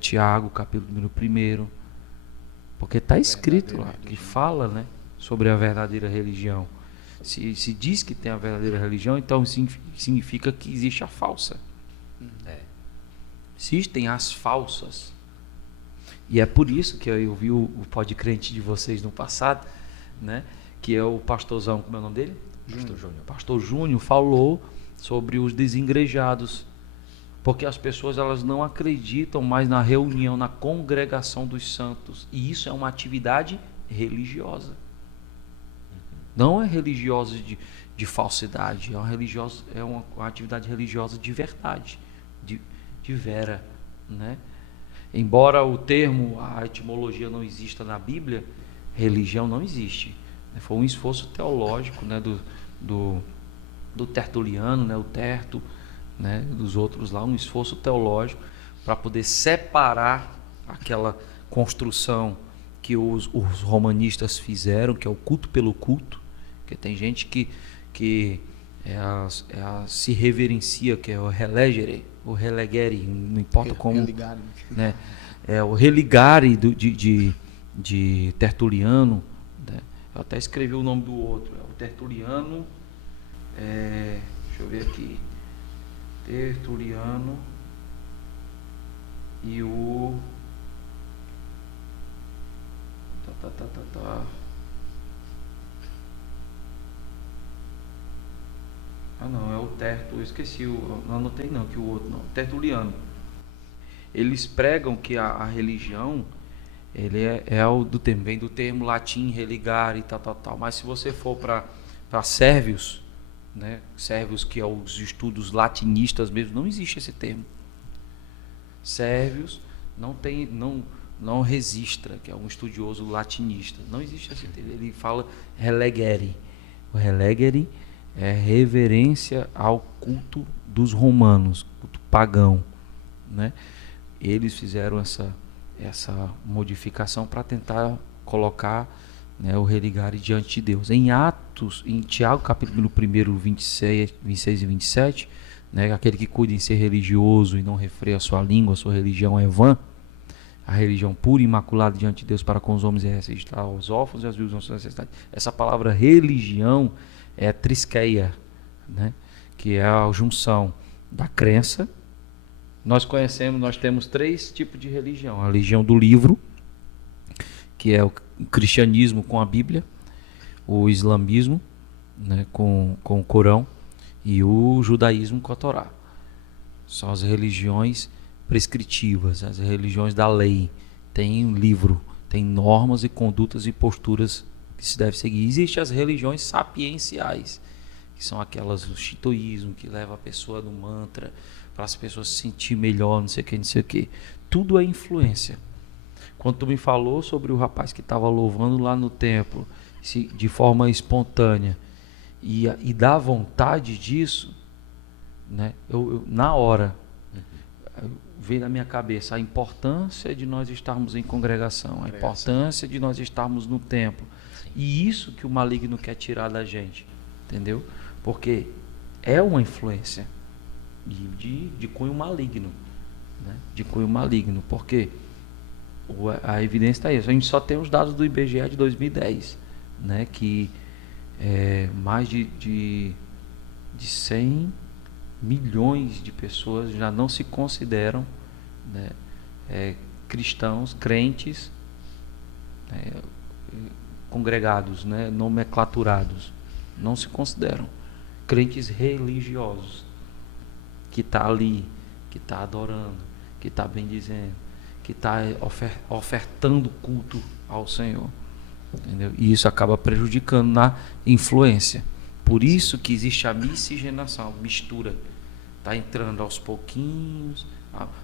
Tiago, capítulo 1, porque está escrito lá, que fala, né, sobre a verdadeira religião. Se diz que tem a verdadeira religião, então significa que existe a falsa. Existem as falsas. E é por isso que eu vi o podcrente de vocês no passado, né, que é o pastorzão, como é o nome dele? Pastor Júnior falou sobre os desengrejados, porque as pessoas elas não acreditam mais na reunião, na congregação dos santos, e isso é uma atividade religiosa. Não é religiosa de falsidade, é uma atividade religiosa de verdade, de vera, né? Embora o termo, a etimologia não exista na Bíblia, religião não existe. Foi um esforço teológico, né, do Tertuliano, né, o Terto, né, dos outros lá, um esforço teológico para poder separar aquela construção que os romanistas fizeram, que é o culto pelo culto, porque tem gente que se reverencia, que é o relegere, o relegere, não importa como, Religare, né, é o religare de Tertuliano, né? Eu até escrevi o nome do outro, é o Tertuliano, deixa eu ver aqui, Tertuliano e o não, é o Terto, eu esqueci, não anotei não, que o outro não, Tertuliano. Eles pregam que a religião, ele vem do termo latim religare e tal, mas se você for para Sérvios, né, Sérvios, que é os estudos latinistas mesmo, não existe esse termo. Sérvios não registra, que é um estudioso latinista, não existe esse termo, ele fala relegere. O relegere é reverência ao culto dos romanos, culto pagão, né? Eles fizeram essa modificação para tentar colocar, né, o religare diante de Deus. Em Atos, em Tiago, capítulo 1, 26 e 27, né, aquele que cuida em ser religioso e não refreia a sua língua, a sua religião é vã, a religião pura e imaculada diante de Deus para com os homens é registrar aos órfãos e às viúvas da necessidade. Essa palavra religião é a triskeia, né, que é a junção da crença. Nós temos 3 tipos de religião: a religião do livro, que é o cristianismo com a Bíblia, o islamismo, né, com o Corão, e o judaísmo com a Torá. São as religiões prescritivas, as religiões da lei. Tem um livro, tem normas e condutas e posturas que se deve seguir. Existem as religiões sapienciais, que são aquelas do shintoísmo, que leva a pessoa no mantra para as pessoas se sentir melhor, não sei o que. Tudo é influência. Quando tu me falou sobre o rapaz que estava louvando lá no templo, de forma espontânea e dá vontade disso, né? Na hora veio na minha cabeça a importância de nós estarmos em congregação, a importância de nós estarmos no templo. Sim. E isso que o maligno quer tirar da gente, entendeu? Porque é uma influência de cunho maligno, né? De cunho maligno, porque a evidência está aí. A gente só tem os dados do IBGE de 2010, né? Que mais de 100 milhões de pessoas já não se consideram, né, cristãos, crentes, congregados, né, nomenclaturados. Não se consideram crentes religiosos, que está ali, que está adorando, que está bendizendo, que está ofertando culto ao Senhor, entendeu? E isso acaba prejudicando na influência. Por isso que existe a miscigenação, a mistura. Está entrando aos pouquinhos,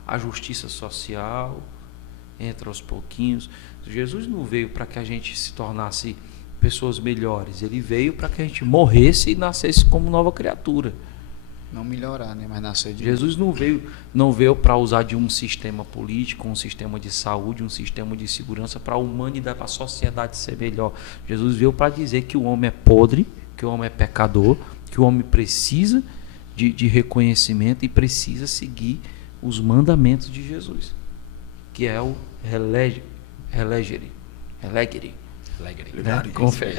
a justiça social entra aos pouquinhos. Jesus não veio para que a gente se tornasse pessoas melhores. Ele veio para que a gente morresse e nascesse como nova criatura. Não melhorar, né? Mas nascer de Jesus não veio para usar de um sistema político, um sistema de saúde, um sistema de segurança para a humanidade, para a sociedade ser melhor. Jesus veio para dizer que o homem é podre, que o homem é pecador, que o homem precisa de reconhecimento e precisa seguir os mandamentos de Jesus, que é o relegere, né? Confere.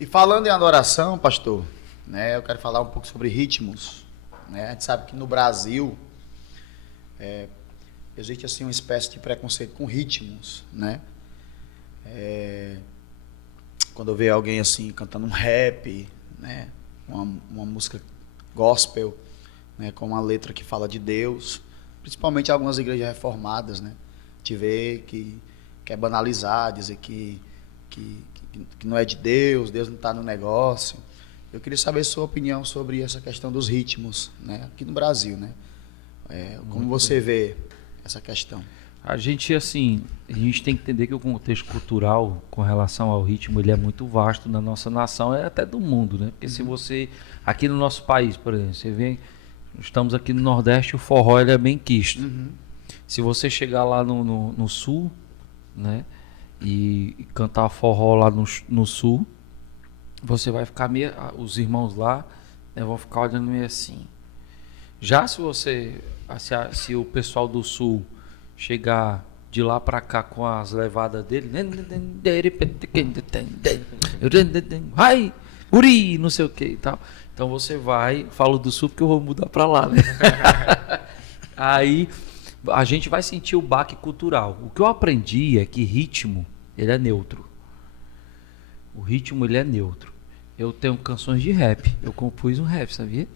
E falando em adoração, pastor, né, eu quero falar um pouco sobre ritmos, né? A gente sabe que no Brasil existe assim uma espécie de preconceito com ritmos, né? Quando eu vejo alguém assim cantando um rap, né, uma música gospel, né, com uma letra que fala de Deus, principalmente algumas igrejas reformadas, né, a gente vê que quer banalizar, dizer que não é de Deus não está no negócio. Eu queria saber a sua opinião sobre essa questão dos ritmos, né, aqui no Brasil, né? Como você vê essa questão? A gente tem que entender que o contexto cultural com relação ao ritmo, ele é muito vasto na nossa nação e até do mundo, né? Porque se você, aqui no nosso país, por exemplo, você vê, estamos aqui no Nordeste, o forró ele é bem quisto. Se você chegar lá no Sul, né, e cantar forró lá no Sul, você vai ficar meio, os irmãos lá, né, vão ficar olhando meio assim. Já se o pessoal do Sul chegar de lá pra cá com as levadas dele, ai, uri, não sei o que e tal. Então você falo do Sul porque eu vou mudar pra lá, né? Aí a gente vai sentir o baque cultural. O que eu aprendi é que ritmo, ele é neutro. O ritmo, ele é neutro. Eu tenho canções de rap. Eu compus um rap, sabia?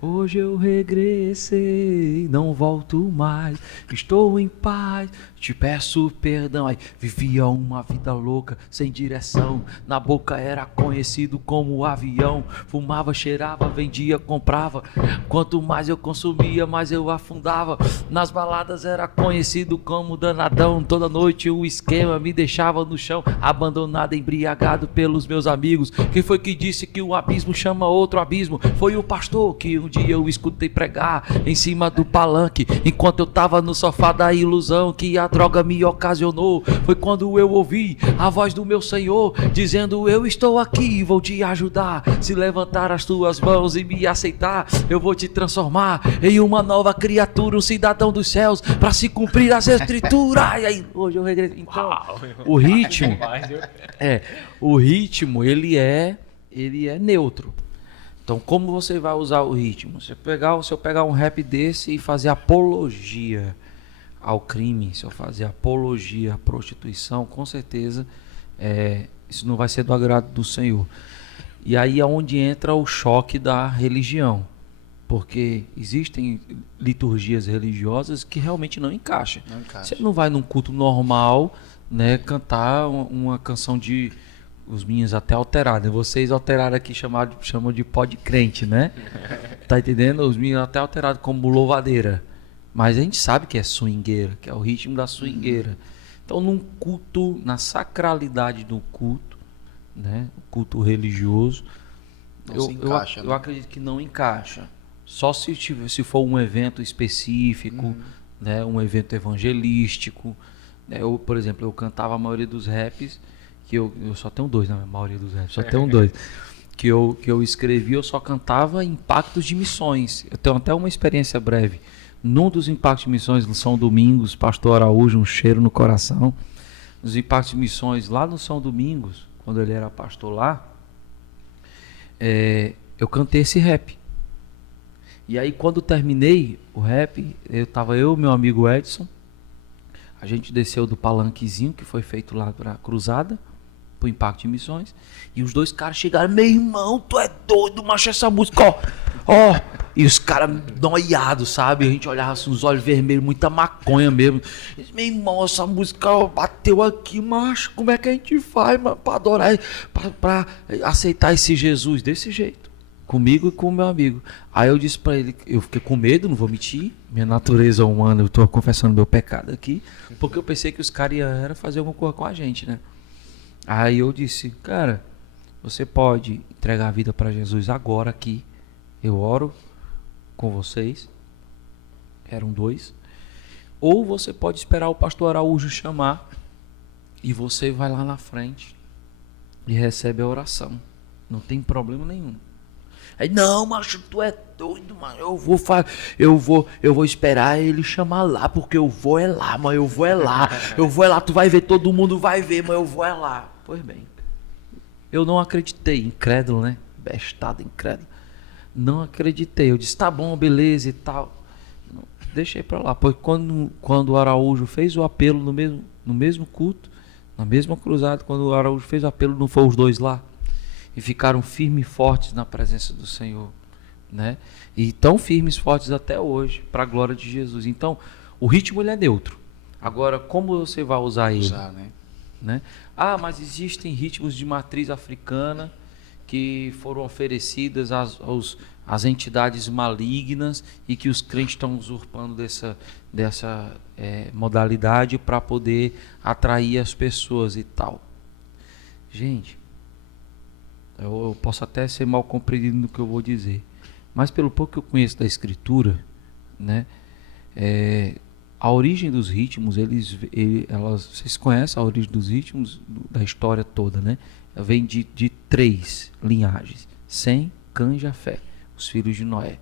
Hoje eu regressei, não volto mais, estou em paz, te peço perdão. Ai, vivia uma vida louca, sem direção, na boca era conhecido como avião, fumava, cheirava, vendia, comprava, quanto mais eu consumia, mais eu afundava, nas baladas era conhecido como danadão, toda noite o esquema me deixava no chão, abandonado, embriagado pelos meus amigos. Quem foi que disse que um abismo chama outro abismo? Foi o pastor que um dia eu escutei pregar em cima do palanque, enquanto eu tava no sofá da ilusão que a droga me ocasionou. Foi quando eu ouvi a voz do meu Senhor dizendo: eu estou aqui, vou te ajudar. Se levantar as tuas mãos e me aceitar, eu vou te transformar em uma nova criatura, um cidadão dos céus, para se cumprir as escrituras. E aí, hoje eu regresso. Então, o ritmo, ele é neutro. Então, como você vai usar o ritmo? Se eu pegar um rap desse e fazer apologia ao crime, se eu fazer apologia à prostituição, com certeza isso não vai ser do agrado do Senhor. E aí é onde entra o choque da religião, porque existem liturgias religiosas que realmente não encaixam. Você não vai num culto normal, né, cantar uma canção de... Os meninos até alteraram, vocês alteraram aqui, chamam de pó de crente, né? Tá entendendo? Os meninos até alteraram como louvadeira. Mas a gente sabe que é swingueira, que é o ritmo da swingueira. Então, num culto, na sacralidade do culto, né, o culto religioso, eu acredito que não encaixa. Só se for um evento específico, né, um evento evangelístico. Né, por exemplo, eu cantava a maioria dos raps, que eu só tenho dois, na maioria dos raps, só tenho dois. Que eu escrevi, eu só cantava impactos de missões. Eu tenho até uma experiência breve. Num dos impactos de missões no São Domingos, Pastor Araújo, um cheiro no coração. Nos impactos de missões lá no São Domingos, quando ele era pastor lá, eu cantei esse rap. E aí quando terminei o rap, eu e meu amigo Edson, a gente desceu do palanquezinho que foi feito lá para a cruzada, pro Impacto de Missões, e os dois caras chegaram: meu irmão, tu é doido, macho, essa música, ó. E os caras noiados, sabe? A gente olhava assim, os olhos vermelhos, muita maconha mesmo. Disse: meu irmão, essa música bateu aqui, macho, como é que a gente faz, mano, pra adorar, pra aceitar esse Jesus desse jeito? Comigo e com o meu amigo. Aí eu disse pra ele, eu fiquei com medo, não vou mentir, minha natureza humana, eu tô confessando meu pecado aqui, porque eu pensei que os caras iam fazer alguma coisa com a gente, né? Aí eu disse: cara, você pode entregar a vida para Jesus agora aqui, eu oro com vocês, eram dois, ou você pode esperar o pastor Araújo chamar e você vai lá na frente e recebe a oração, não tem problema nenhum. Aí: não, macho, tu é doido, mano, eu vou esperar ele chamar lá, porque eu vou é lá, mano, eu vou é lá, tu vai ver, todo mundo vai ver, mas eu vou é lá. Pois bem, eu não acreditei, incrédulo, né? Bestado, incrédulo. Não acreditei, eu disse: tá bom, beleza e tal. Não, deixei pra lá, pois quando o Araújo fez o apelo no mesmo culto, na mesma cruzada, quando o Araújo fez o apelo, não foi os dois lá? E ficaram firmes e fortes na presença do Senhor, né? E tão firmes e fortes até hoje, para a glória de Jesus. Então, o ritmo ele é neutro. Agora, como você vai usar ele? Né? Ah, mas existem ritmos de matriz africana que foram oferecidas às entidades malignas e que os crentes estão usurpando dessa modalidade para poder atrair as pessoas e tal. Gente, eu posso até ser mal compreendido no que eu vou dizer, mas pelo pouco que eu conheço da Escritura, né, a origem dos ritmos, vocês conhecem a origem dos ritmos da história toda, né? Vem de 3 linhagens: Sem, Cã e Jafé, os filhos de Noé.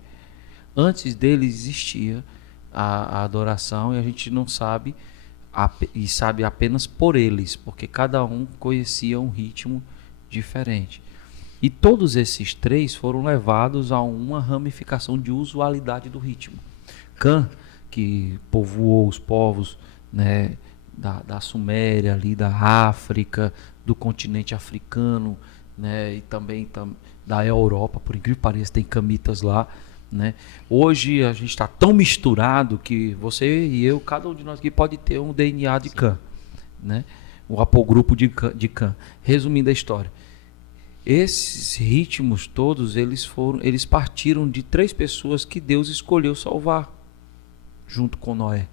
Antes deles existia a adoração, e a gente não sabe, e sabe apenas por eles, porque cada um conhecia um ritmo diferente. E todos esses 3 foram levados a uma ramificação de usualidade do ritmo. Cã, que povoou os povos, né, da Suméria, ali da África, do continente africano, né, e também da Europa, por incrível que pareça, tem camitas lá, né? Hoje a gente está tão misturado que você e eu, cada um de nós aqui pode ter um DNA de Cã, né? O apogrupo de Cã. Resumindo a história, esses ritmos todos, eles partiram de 3 pessoas que Deus escolheu salvar junto com Noé.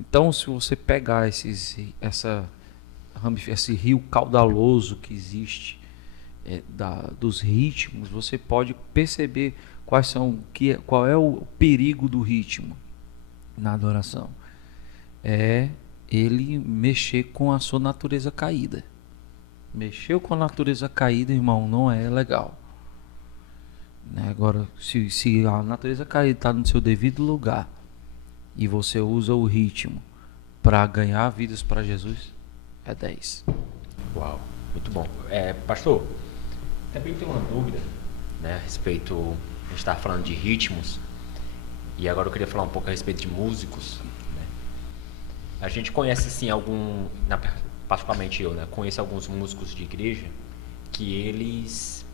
Então, se você pegar esse rio caudaloso que existe dos ritmos, você pode perceber qual é o perigo do ritmo na adoração. É ele mexer com a sua natureza caída. Mexeu com a natureza caída, irmão, não é legal. Agora, se a natureza caída está no seu devido lugar e você usa o ritmo para ganhar vidas para Jesus, é 10. Uau, muito bom. Pastor, também tenho uma dúvida, né, a respeito, a gente está falando de ritmos, e agora eu queria falar um pouco a respeito de músicos, né? A gente conhece assim particularmente eu, né, conheço alguns músicos de igreja que eles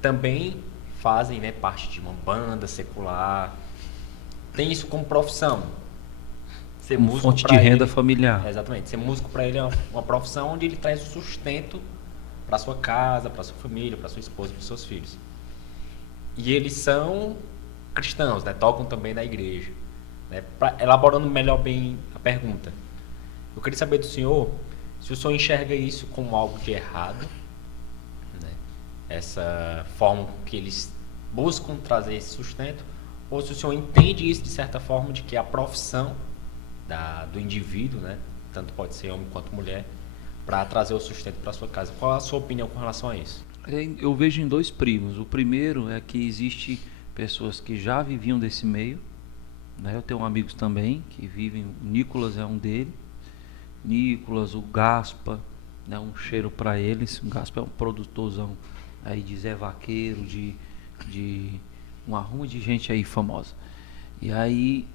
também fazem, né, parte de uma banda secular, tem isso como profissão. Ser músico, fonte de renda familiar. Exatamente. Ser músico para ele é uma profissão onde ele traz o sustento para sua casa, para sua família, para sua esposa, para os seus filhos. E eles são cristãos, né? Tocam também na igreja. Né? Elaborando melhor bem a pergunta. Eu queria saber do senhor se o senhor enxerga isso como algo de errado, né? Essa forma que eles buscam trazer esse sustento, ou se o senhor entende isso de certa forma de que a profissão do indivíduo, né, tanto pode ser homem quanto mulher, para trazer o sustento para sua casa. Qual a sua opinião com relação a isso? Eu vejo em dois primos. O primeiro é que existe pessoas que já viviam desse meio, né? Eu tenho amigos também que vivem. O Nicolas é um dele. Nicolas, o Gaspa, né? Um cheiro para eles. O Gaspa é um produtorzão aí de Zé Vaqueiro, de uma ruma de gente aí famosa. E aí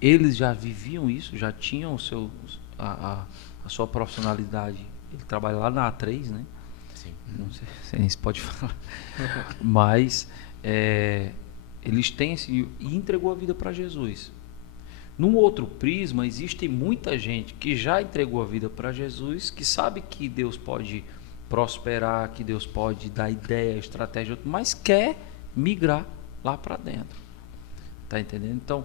eles já viviam isso, já tinham a sua profissionalidade. Ele trabalha lá na A3, né? Sim. Não sei se pode falar. Mas eles têm esse, e entregou a vida para Jesus. Num outro prisma, existe muita gente que já entregou a vida para Jesus, que sabe que Deus pode prosperar, que Deus pode dar ideia, estratégia, mas quer migrar lá para dentro. Tá entendendo? Então,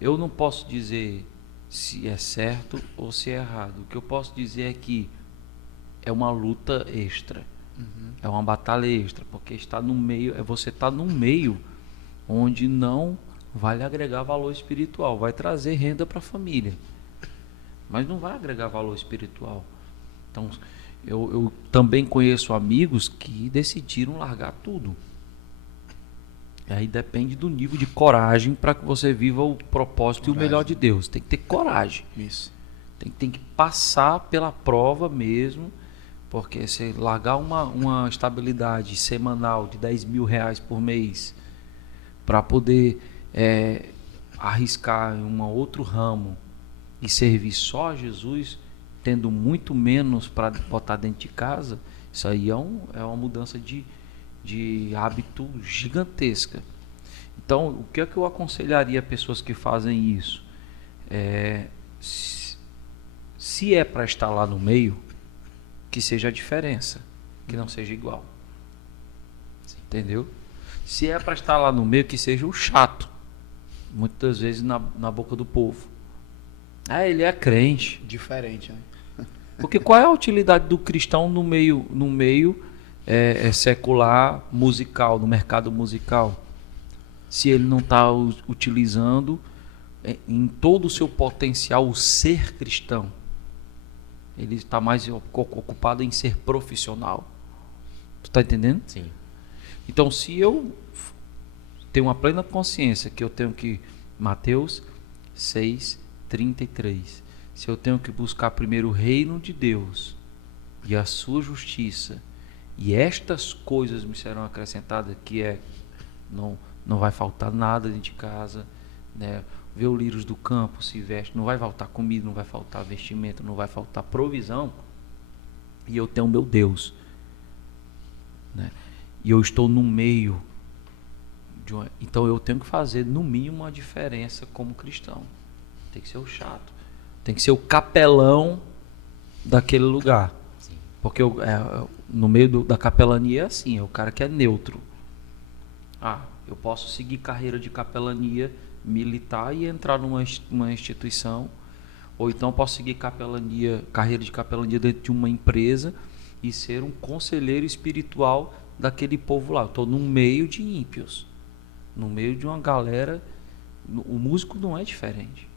eu não posso dizer se é certo ou se é errado. O que eu posso dizer é que é uma luta extra. É uma batalha extra, porque está no meio, você está num meio onde não vai lhe agregar valor espiritual, vai trazer renda para a família, mas não vai agregar valor espiritual. Então, eu também conheço amigos que decidiram largar tudo. E aí depende do nível de coragem para que você viva o propósito e o melhor de Deus. Tem que ter coragem. Isso. Tem que passar pela prova mesmo, porque se largar uma estabilidade semanal de R$ 10.000 por mês para poder arriscar em um outro ramo e servir só a Jesus, tendo muito menos para botar dentro de casa, isso aí é uma mudança de hábito gigantesca. Então, o que é que eu aconselharia a pessoas que fazem isso? Se é para estar lá no meio, que seja a diferença, que não seja igual. Entendeu? Se é para estar lá no meio, que seja o chato, muitas vezes na boca do povo. Ele é crente. Diferente, né? Porque qual é a utilidade do cristão no meio secular, musical, no mercado musical, se ele não está utilizando em todo o seu potencial o ser cristão? Ele está mais ocupado em ser profissional. Tu está entendendo? Sim. Então, se eu tenho uma plena consciência que eu tenho que... Mateus 6:33. Se eu tenho que buscar primeiro o reino de Deus e a sua justiça, e estas coisas me serão acrescentadas, que não vai faltar nada dentro de casa, né? Ver o lírios do campo, se veste, não vai faltar comida, não vai faltar vestimento, não vai faltar provisão, e eu tenho o meu Deus, né? E eu estou no meio então eu tenho que fazer no mínimo uma diferença como cristão. Tem que ser o chato, tem que ser o capelão daquele lugar. Sim. Porque no meio da capelania é assim, é o cara que é neutro. Eu posso seguir carreira de capelania militar e entrar numa instituição, ou então posso seguir carreira de capelania dentro de uma empresa e ser um conselheiro espiritual daquele povo lá. Eu estou no meio de ímpios, no meio de uma galera. O músico não é diferente.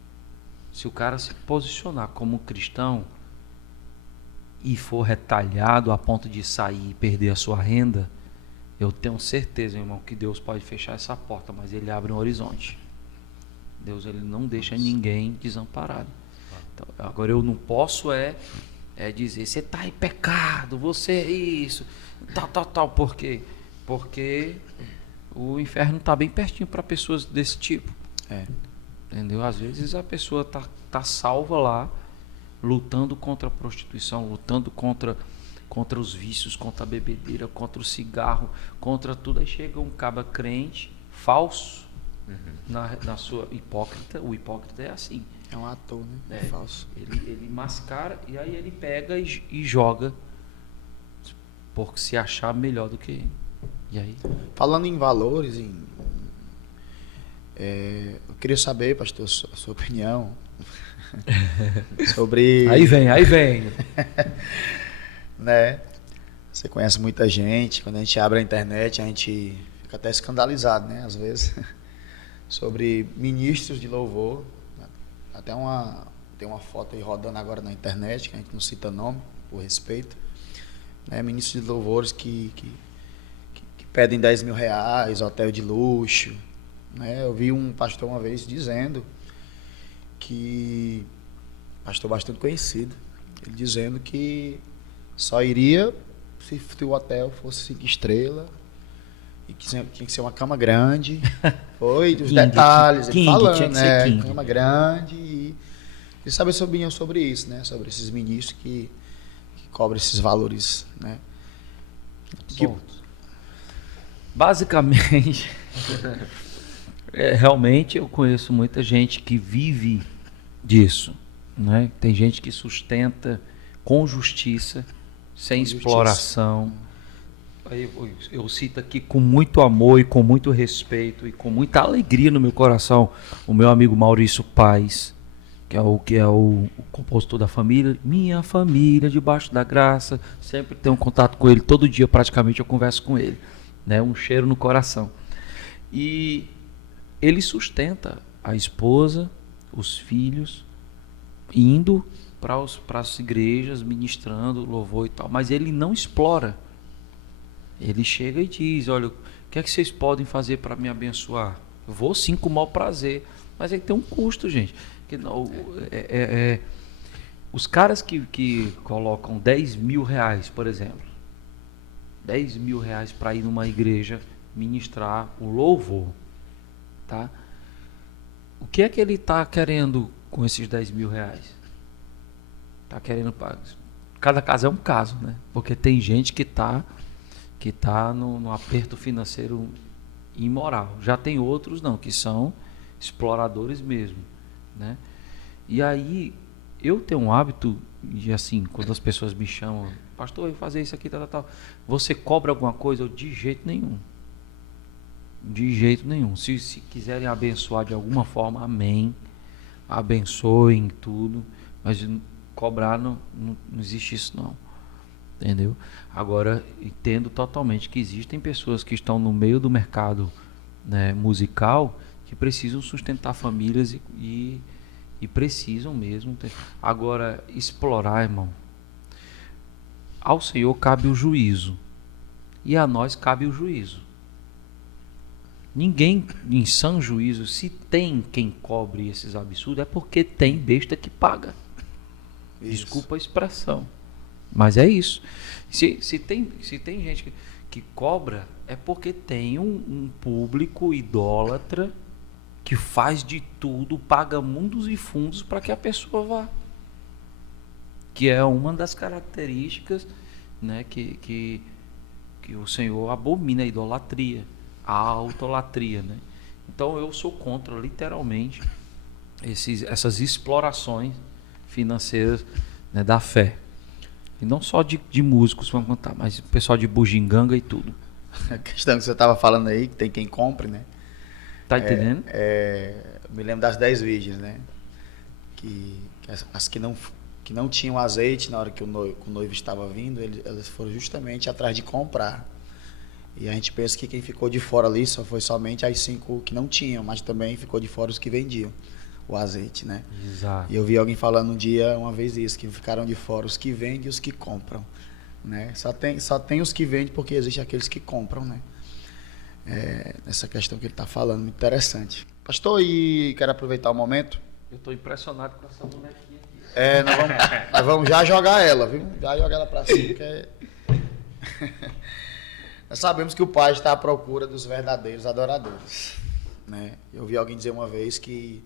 Se o cara se posicionar como cristão e for retalhado a ponto de sair e perder a sua renda, eu tenho certeza, irmão, que Deus pode fechar essa porta, mas Ele abre um horizonte. Deus, Ele não deixa ninguém desamparado. Então, agora eu não posso dizer, você está em pecado, você é isso, tal. Por quê? Porque o inferno está bem pertinho para pessoas desse tipo. Entendeu? Às vezes a pessoa tá salva lá, lutando contra a prostituição, lutando contra os vícios, contra a bebedeira, contra o cigarro, contra tudo. Aí chega um caba crente, falso, na sua hipócrita. O hipócrita é assim. É um ator, né? É falso. Ele mascara e aí ele pega e joga por se achar melhor do que ele. E aí? Falando em valores, Eu queria saber, pastor, a sua opinião sobre... Aí vem. Né? Você conhece muita gente, quando a gente abre a internet, a gente fica até escandalizado, né? Às vezes, sobre ministros de louvor. Até tem uma foto aí rodando agora na internet, que a gente não cita nome, por respeito. Né? Ministros de louvores que pedem 10 mil reais, hotel de luxo. Né? Eu vi um pastor uma vez dizendo que... Pastor bastante conhecido. Ele dizendo que só iria se o hotel fosse 5 estrelas e que tinha que ser uma cama grande. Foi, os detalhes, ele falando, né? Cama grande. E saber sobre isso, né? Sobre esses ministros que cobram esses valores, né? Basicamente, realmente eu conheço muita gente que vive disso, né? Tem gente que sustenta com justiça, sem exploração. Eu cito aqui com muito amor e com muito respeito e com muita alegria no meu coração o meu amigo Maurício Paes, que é o compositor da família, Minha Família Debaixo da Graça. Sempre tenho contato com ele, todo dia praticamente eu converso com ele, né? Um cheiro no coração. E ele sustenta a esposa, os filhos, indo para as igrejas, ministrando louvor e tal, mas ele não explora. Ele chega e diz: olha, o que é que vocês podem fazer para me abençoar? Eu vou sim com o maior prazer, mas aí tem um custo, gente. Que não, os caras que colocam 10 mil reais, por exemplo, 10 mil reais para ir numa igreja ministrar o louvor, tá? O que é que ele está querendo com esses 10 mil reais? Tá querendo pagar. Cada caso é um caso, né? Porque tem gente que tá no aperto financeiro imoral. Já tem outros não, que são exploradores mesmo, né? E aí eu tenho um hábito de, assim, quando as pessoas me chamam, pastor, eu vou fazer isso aqui, tal. Você cobra alguma coisa? Eu, de jeito nenhum. De jeito nenhum. Se quiserem abençoar de alguma forma, amém. Abençoem tudo, mas cobrar não existe isso não, entendeu? Agora, entendo totalmente que existem pessoas que estão no meio do mercado, né, musical, que precisam sustentar famílias e precisam mesmo agora explorar, irmão. Ao Senhor cabe o juízo e a nós cabe o juízo. Ninguém em sã juízo, se tem quem cobre esses absurdos, é porque tem besta que paga. Isso. Desculpa a expressão, mas é isso. Se tem gente que cobra, é porque tem um público idólatra que faz de tudo, paga mundos e fundos para que a pessoa vá. Que é uma das características, né, que o Senhor abomina: a idolatria, a autolatria, né? Então eu sou contra, literalmente, essas explorações financeiras, né, da fé. E não só de músicos, vamos contar, mas o pessoal de bugiganga e tudo. A questão que você estava falando aí, que tem quem compre, né? Tá entendendo? Me lembro das 10 virgens, né? Que as que não tinham azeite na hora que o noivo estava vindo, elas foram justamente atrás de comprar. E a gente pensa que quem ficou de fora ali foi somente as 5 que não tinham, mas também ficou de fora os que vendiam o azeite, né? Exato. E eu vi alguém falando uma vez isso, que ficaram de fora os que vendem e os que compram, né? Só tem os que vendem porque existem aqueles que compram, né? Essa questão que ele está falando, muito interessante. Pastor, e quero aproveitar o momento. Eu estou impressionado com essa bonequinha aqui. Nós vamos já jogar ela, viu? Já jogar ela para cima, porque nós sabemos que o Pai está à procura dos verdadeiros adoradores, né? Eu vi alguém dizer uma vez que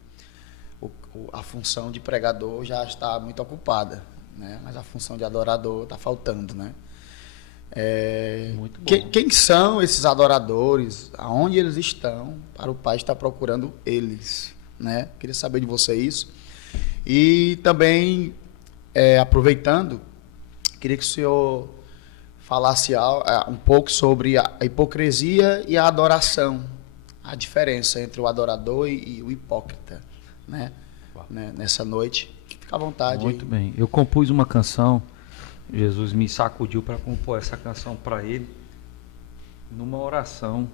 a função de pregador já está muito ocupada, né? Mas a função de adorador está faltando, né? Muito bom. Quem são esses adoradores? Aonde eles estão? Para o Pai estar procurando eles, né? Queria saber de você isso. E também, aproveitando, queria que o senhor falasse um pouco sobre a hipocrisia e a adoração, a diferença entre o adorador e o hipócrita, né? Nessa noite. Fica à vontade. Muito bem. Eu compus uma canção, Jesus me sacudiu para compor essa canção para ele, numa oração,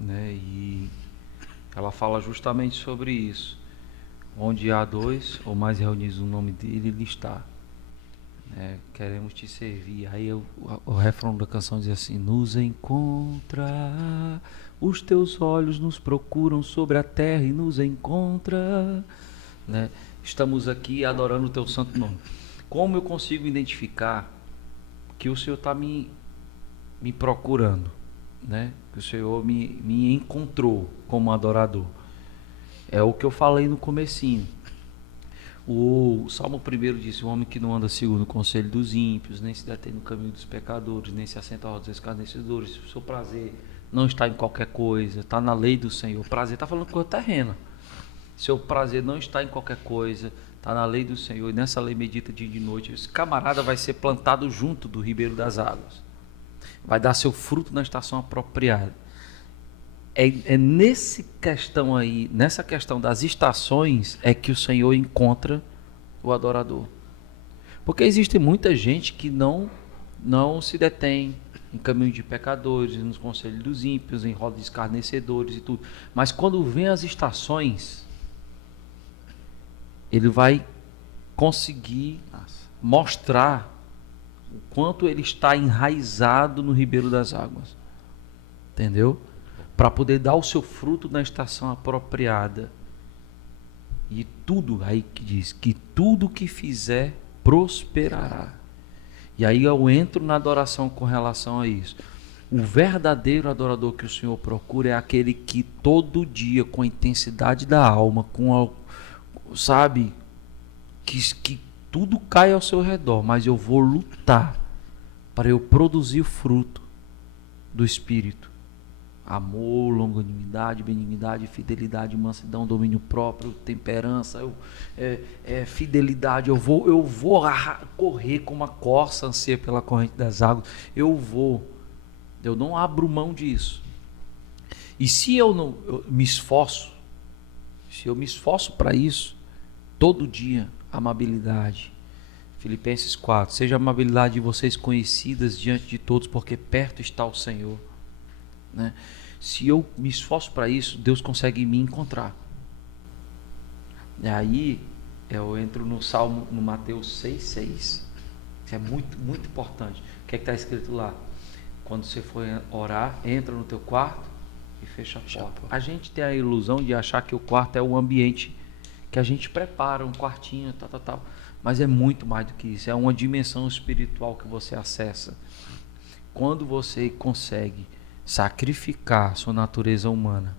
né? E ela fala justamente sobre isso. Onde há dois ou mais reunidos no nome dele, ele está. Queremos te servir. Aí o refrão da canção diz assim: nos encontra, os teus olhos nos procuram sobre a terra e nos encontra, né? Estamos aqui adorando o teu santo nome. Como eu consigo identificar que o Senhor está me procurando, né? Que o Senhor me encontrou como adorador? É o que eu falei no comecinho. O Salmo 1 diz: o homem que não anda segundo o conselho dos ímpios, nem se detém no caminho dos pecadores, nem se assenta aos escarnecedores. Se o seu prazer não está em qualquer coisa, está na lei do Senhor. Prazer está falando coisa terrena. Seu prazer não está em qualquer coisa, está na lei do Senhor, e nessa lei medita dia e de noite. Esse camarada vai ser plantado junto do ribeiro das águas, vai dar seu fruto na estação apropriada. Nessa questão das estações, é que o Senhor encontra o adorador. Porque existe muita gente que não se detém em caminho de pecadores, nos conselhos dos ímpios, em roda de escarnecedores e tudo. Mas quando vem as estações, ele vai conseguir mostrar o quanto ele está enraizado no ribeiro das águas. Entendeu? Para poder dar o seu fruto na estação apropriada. E tudo, aí que diz, que tudo que fizer prosperará. E aí eu entro na adoração com relação a isso. O verdadeiro adorador que o Senhor procura é aquele que todo dia, com a intensidade da alma, sabe, que tudo cai ao seu redor, mas eu vou lutar para eu produzir o fruto do Espírito. Amor, longanimidade, benignidade, fidelidade, mansidão, domínio próprio, temperança, fidelidade. Eu vou correr como a corça anseia pela corrente das águas. Eu não abro mão disso. E se eu me esforço para isso, todo dia, amabilidade. Filipenses 4, seja a amabilidade de vocês conhecidas diante de todos, porque perto está o Senhor. Né? Se eu me esforço para isso, Deus consegue me encontrar. E aí eu entro no Mateus 6,6. Isso é muito, muito importante. O que é que está escrito lá? Quando você for orar, entra no teu quarto e fecha a porta. A gente tem a ilusão de achar que o quarto é o ambiente que a gente prepara, um quartinho, tal. Mas é muito mais do que isso. É uma dimensão espiritual que você acessa. Quando você consegue sacrificar sua natureza humana,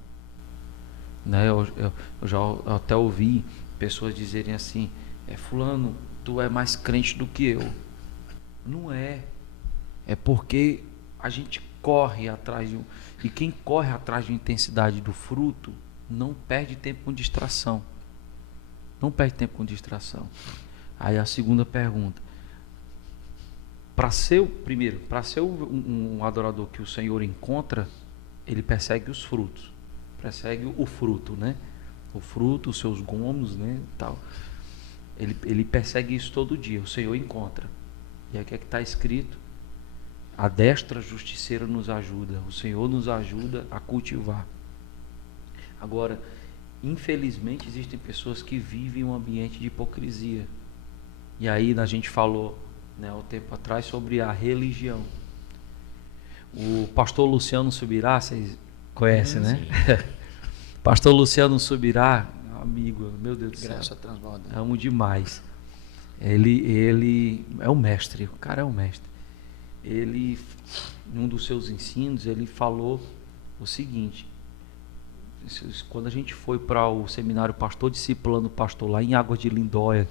né? Eu já até ouvi pessoas dizerem assim: fulano, tu é mais crente do que eu. Não é. É porque a gente corre atrás e quem corre atrás de intensidade do fruto não perde tempo com distração. Não perde tempo com distração. Aí a segunda pergunta: para ser um adorador que o Senhor encontra, ele persegue os frutos. Persegue o fruto, né? O fruto, os seus gomos, né? Tal. Ele persegue isso todo dia. O Senhor encontra. E aí o que é que está escrito? A destra justiceira nos ajuda. O Senhor nos ajuda a cultivar. Agora, infelizmente, existem pessoas que vivem um ambiente de hipocrisia. E aí a gente falou, né, um tempo atrás, sobre a religião. O pastor Luciano Subirá, vocês conhecem, né? Pastor Luciano Subirá, amigo, meu Deus do céu, Graça transborda. amo demais. Ele é um mestre, o cara é um mestre. Ele, em um dos seus ensinos, ele falou o seguinte: quando a gente foi para o seminário Pastor Discipulando Pastor lá em Águas de Lindóia,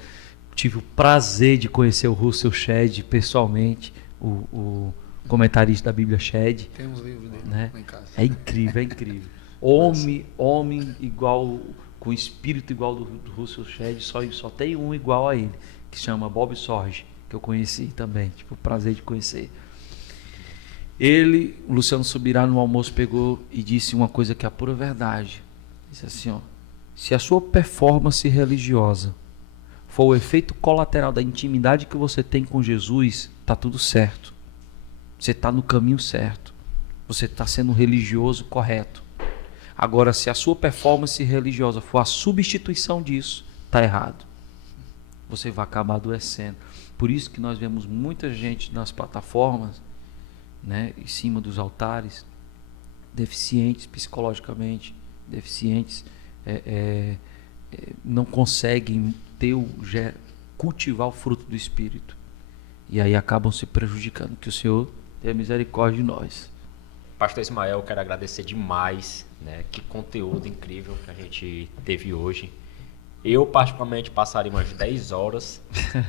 tive o prazer de conhecer o Russell Shedd pessoalmente, o comentarista da Bíblia Shedd. Temos livro dele, né? lá em casa. É incrível, é incrível. Homem igual, com espírito igual do Russell Shedd, só tem um igual a ele, que se chama Bob Sorge, que eu conheci também, tive o prazer de conhecer. o Luciano Subirá, no almoço, pegou e disse uma coisa que é a pura verdade. Disse assim, ó: se a sua performance religiosa for o efeito colateral da intimidade que você tem com Jesus, tá tudo certo. Você está no caminho certo. Você está sendo religioso correto. Agora, se a sua performance religiosa for a substituição disso, tá errado. Você vai acabar adoecendo. Por isso que nós vemos muita gente nas plataformas, né, em cima dos altares, deficientes psicologicamente, deficientes, não conseguem cultivar o fruto do Espírito. E aí acabam se prejudicando. Que o Senhor tenha misericórdia de nós. Pastor Ismael, quero agradecer demais, né? Que conteúdo incrível que a gente teve hoje. Eu, particularmente, passaria umas 10 horas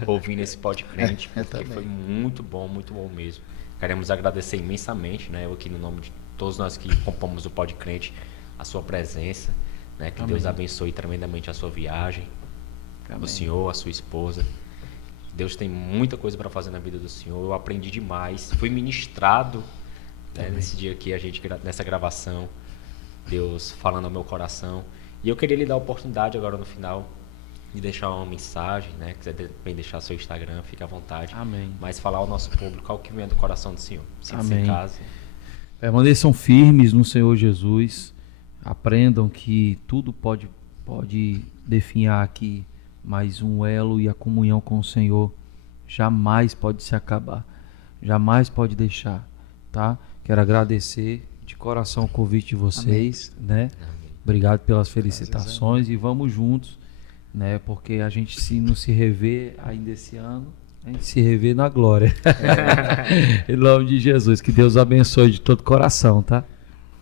ouvindo esse Podcrente, porque foi muito bom mesmo. Queremos agradecer imensamente, né? Eu aqui, no nome de todos nós que compomos o Podcrente, a sua presença, né? Que Amém. Deus abençoe tremendamente a sua viagem, Amém. O senhor, a sua esposa. Deus tem muita coisa para fazer na vida do senhor. Eu aprendi demais, fui ministrado, né, nesse dia aqui, nessa gravação, Deus falando ao meu coração. E eu queria lhe dar a oportunidade agora no final de deixar uma mensagem, né? Quiser também deixar seu Instagram, fique à vontade. Amém. Mas falar ao nosso público o que vem do coração do Senhor. Sinta-se em casa. Permaneçam firmes no Senhor Jesus. Aprendam que tudo pode definhar aqui, mas um elo e a comunhão com o Senhor jamais pode se acabar. Jamais pode deixar, tá? Quero agradecer de coração o convite de vocês, né? Amém. Obrigado pelas felicitações e vamos juntos, né? Porque a gente, se não se rever ainda esse ano, a gente se revê na glória. Em nome de Jesus, que Deus abençoe de todo coração, tá?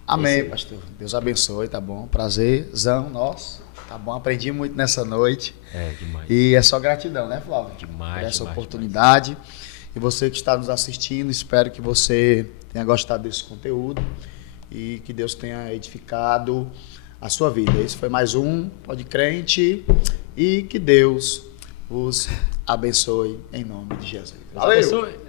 Amém, pastor. Deus abençoe, tá bom? Prazerzão nosso, tá bom? Aprendi muito nessa noite. Demais. E é só gratidão, né, Flávio? Demais. Por essa demais, oportunidade. Demais. E você que está nos assistindo, espero que você tenha gostado desse conteúdo e que Deus tenha edificado a sua vida. Esse foi mais um Podcrente e que Deus os abençoe em nome de Jesus. Valeu!